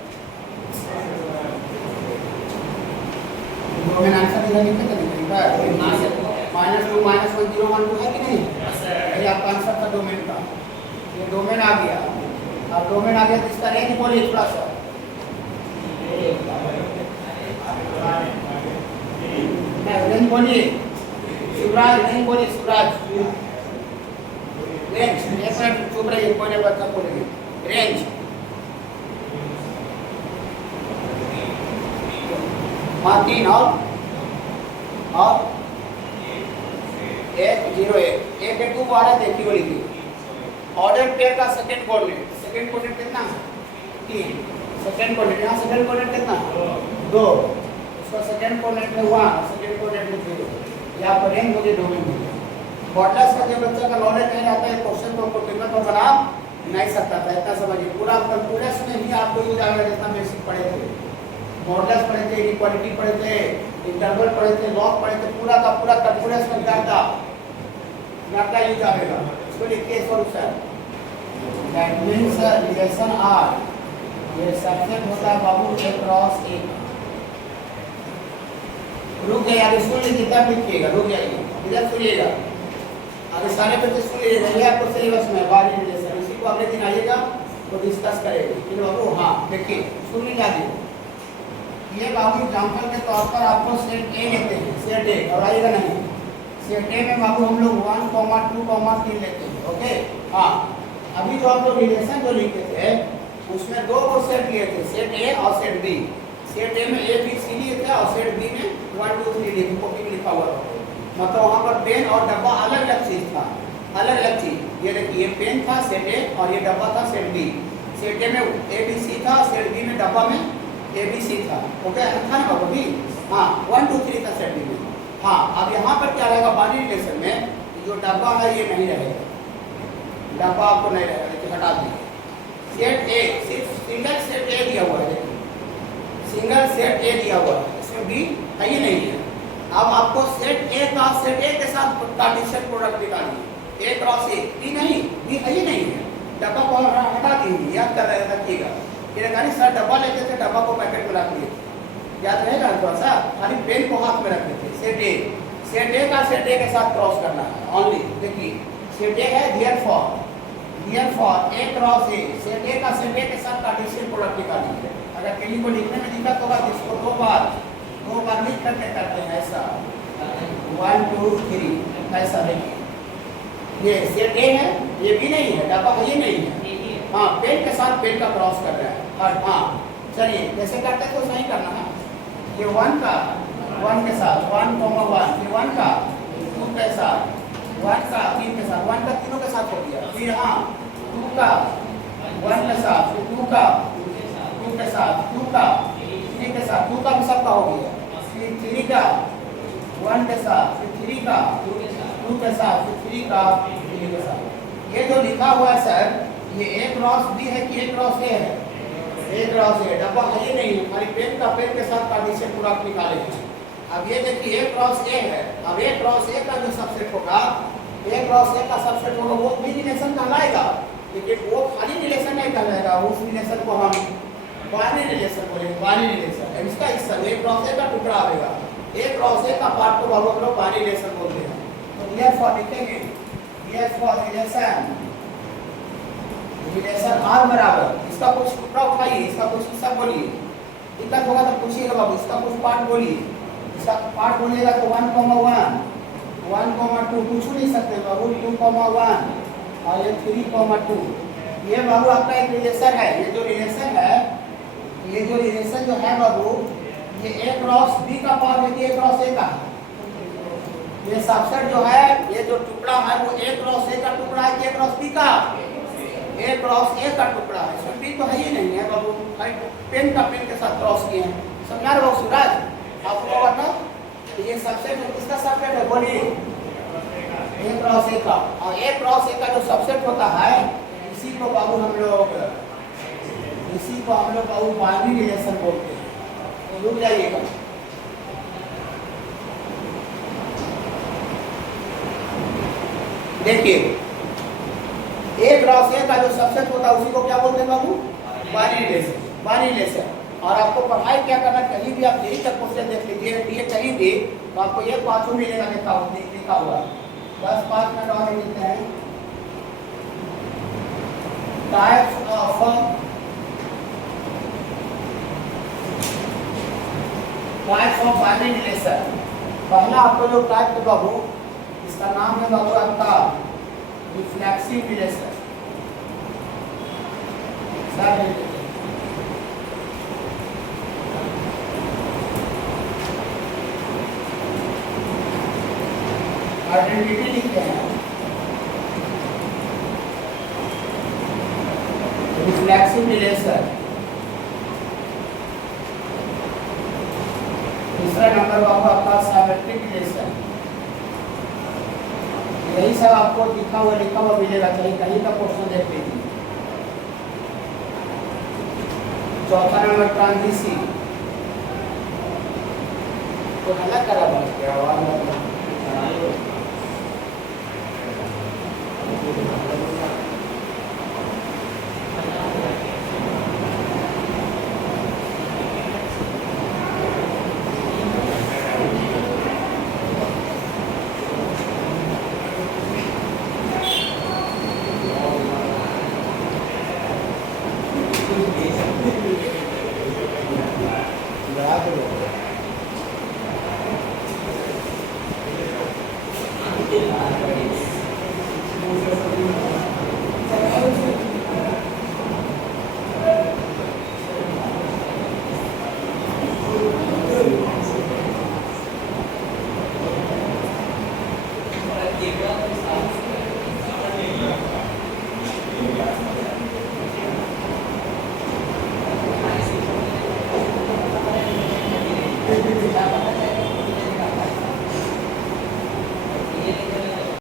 डोमेन आंसर इधर लिखे तो नहीं करेगा। -2 -1 0 1 2 है कि नहीं, ये आपका आंसर था डोमेन का। ये डोमेन आ गया। अब डोमेन आ गया तो इसका रेंज बोलिए थोड़ा सा, रेंज बोलिए शिवराज, रेंज बोलिए शिवराज, रेंज। एक मिनट चुप रहिए, कोई नहीं बच्चा बोलेंगे रेंज। हाँ 3 और 1 0 1 1 2 को आ रहा है, देखिए वो लिखिए। ऑर्डर पेयर का सेकंड कोऑर्डिनेट कितना 3, सेकंड कोऑर्डिनेट यहाँ सेकंड कोऑर्डिनेट कितना 2, उसका सेकंड कोऑर्डिनेट में 1, सेकंड कोऑर्डिनेट में 0। यहाँ पर रेंज मुझे डोमेन मिल गया। मॉडुलस का जो बच्चा का नॉलेज नहीं रहता है, क्वेश्चन को टेबल पर बना नहीं सकता था। इतना समझिए, पूरा कैलकुलस में ही आपको यूज आएगा जितना बेसिक पढ़े थे। मॉडुलस पढ़े थे, इक्वालिटी पढ़े थे, इंटरवल पढ़े थे, लॉग पढ़े थे, पूरा का पूरा कैलकुलस में ज्ञाता यूज आएगा। इसको लिखिए solution. That means relation R, ये सबसेट होता है बाबू A क्रॉस A। रुक जाइए, आगे सुन लीजिए तब लिखिएगा, रुक जाइए, इधर सुनिएगा, आगे सारे बच्चे सुन लीजिएगा, ये आपको सिलेबस में बारी रिलेशन, इसी को अगले दिन आइएगा तो डिस्कस करेंगे। फिर बाबू हाँ देखिए सुन लीजिए आगे, ये बाबू एग्जाम्पल के तौर पर आपको सेट ए लेते हैं, सेट ए, और आइएगा नहीं, सेट ए में बाबू हम लोग 1, 2, 3 लेते हैं, ओके। हाँ अभी जो आप लोग रिलेशन जो लिखे थे उसमें दो वो सेट लिए थे, सेट ए और सेट बी। सेट ए में ए बी सी लिए थे और सेट बी में 1, 2, 3 लिए थे, कॉपी में लिखा हुआ था, मतलब वहाँ पर पेन और डब्बा अलग अलग चीज था, अलग अलग चीज। ये देखिए ये पेन था सेट ए और ये डब्बा था सेट बी। सेट ए में ए बी सी था, सेट बी में डब्बा में ए बी सी था, ओके था ना बाबू भी। हाँ 1, 2, 3 था सेट बी में। हाँ अब यहाँ पर क्या रहेगा बाइनरी रिलेशन में, जो डब्बा है ये नहीं रहेगा, डब्बा आपको नहीं रहेगा, देखिए हटा दीजिए। सेट ए सिर्फ सिंगल सेट ए दिया हुआ है, देखिए सिंगल सेट ए दिया हुआ है, इसमें बी है ही नहीं है। अब आपको सेट ए का सेट ए के साथ कार्टेशियन प्रोडक्ट निकालिए, ए क्रॉस ए, बी नहीं, बी है ही नहीं है, डब्बा को हटा दीजिए, याद कर रखिएगा। फिर कहानी सर डब्बा लेते थे, डब्बा को पैकेट में रख लिए, याद रहेगा थोड़ा सा, खाली पेन को हाथ में रखते थे। सेट ए का सेट ए के साथ क्रॉस करना है ओनली, देखिए सेट ए है देयरफॉर ए क्रॉस ए, सेट ए का सेट ए के साथ कार्टेशियन प्रोडक्ट निकालिए। अगर किसी को लिखने में दिक्कत होगा तो इसको दो बार लिख करके करते हैं, ऐसा 1, 2, 3 ऐसा देखिए, ये सेट ए है, ये भी नहीं है, डब्बा है ये नहीं है। हाँ पेन के साथ पेन का क्रॉस कर रहा है, और हाँ चलिए जैसे करते तो सही करना है। ये 1 का 1 के साथ 1, 1, फिर 1 का 2 के साथ, 1 का 3 के साथ, 1 का तीनों के साथ हो गया। फिर हाँ 2 का 1 के साथ, फिर 2 का 2 के साथ, 2 का 3 के साथ, 2 का भी सबका हो गया। फिर 3 का 1 के साथ, फिर 3 का 2 के साथ, फिर 3 का 3 के साथ। ये जो लिखा हुआ है सर, ये ए क्रॉस बी है कि ए क्रॉस ए है? ए क्रॉस ए, डब्बा है ही नहीं है, हमारी पेन के साथ कार्टेशियन प्रोडक्ट निकाले हैं। अब ये देखिए ए क्रॉस ए है, अब ए क्रॉस ए का जो सबसेट होगा, ए क्रॉस ए का सबसेट होगा वो भी रिलेशन कहलाएगा, लेकिन वो खाली रिलेशन नहीं कहलाएगा, उस रिलेशन को हम बाइनरी रिलेशन बोलेंगे, बाइनरी रिलेशन। इसका हिस्सा ए क्रॉस ए का टुकड़ा आएगा, ए क्रॉस ए का पार्ट को हम लोग बाइनरी रिलेशन बोलते हैं। तो हियर फॉर लिखेंगे, हियर फॉर रिलेशन आर बराबर, इसका कुछ टुकड़ा उठाइए, इसका कुछ हिस्सा बोलिए, दिक्कत होगा तो पूछिएगा बाबू, इसका कुछ पार्ट बोलिए। इसका पार्ट बोलिएगा तो 1, 1, 2 पूछ नहीं सकते बाबू, 2, 1 और ये 3, 2। ये बाबू आपका एक रिलेशन है, ये जो रिलेशन जो है बाबू, ये ए क्रॉस बी का पार्ट है कि ए क्रॉस ए का? ये सबसेट जो है, ये जो टुकड़ा है वो ए क्रॉस ए का टुकड़ा है कि ए क्रॉस बी का? ए क्रॉस ए का टुकड़ा है, इसमें बी तो है ही नहीं है बाबू, पेन का पेन के साथ क्रॉस किए हैं, समझा रहे हो सूरज आपको बता। ये सबसेट किसका सबसेट है बोलिए? ए क्रॉस ए का, और ए क्रॉस ए का जो सबसेट होता है इसी को बाबू हम लोग बाइनरी रिलेशन बोलते हैं। तो रुक जाइएगा, देखिए ए क्रॉस ए का जो सबसेट होता है उसी को क्या बोलते हैं बाबू? Binary relation. और आपको पढ़ाई क्या करना, कहीं भी आप यही तक क्वेश्चन देख लीजिए, ये कहीं भी तो आपको ये पाँचों मिलेगा, लिखा हुआ। बस 5 मिनट और लिखते हैं। Types of binary relation. पहला आपको जो टाइप है बाबू, इसका नाम है बाबू आपका रिफ्लेक्सिव रिलेशन। आइडेंटिटी लिखते हैं, रिफ्लेक्सिव रिलेशन। तीसरा नंबर बाबू आपका सिमेट्रिक रिलेशन। यही सब आपको लिखा हुआ मिलेगा, कहीं का क्वेश्चन देख लीजिए। चौथा नंबर ट्रांजिशन। तो हल्ला करा बन गया आवाज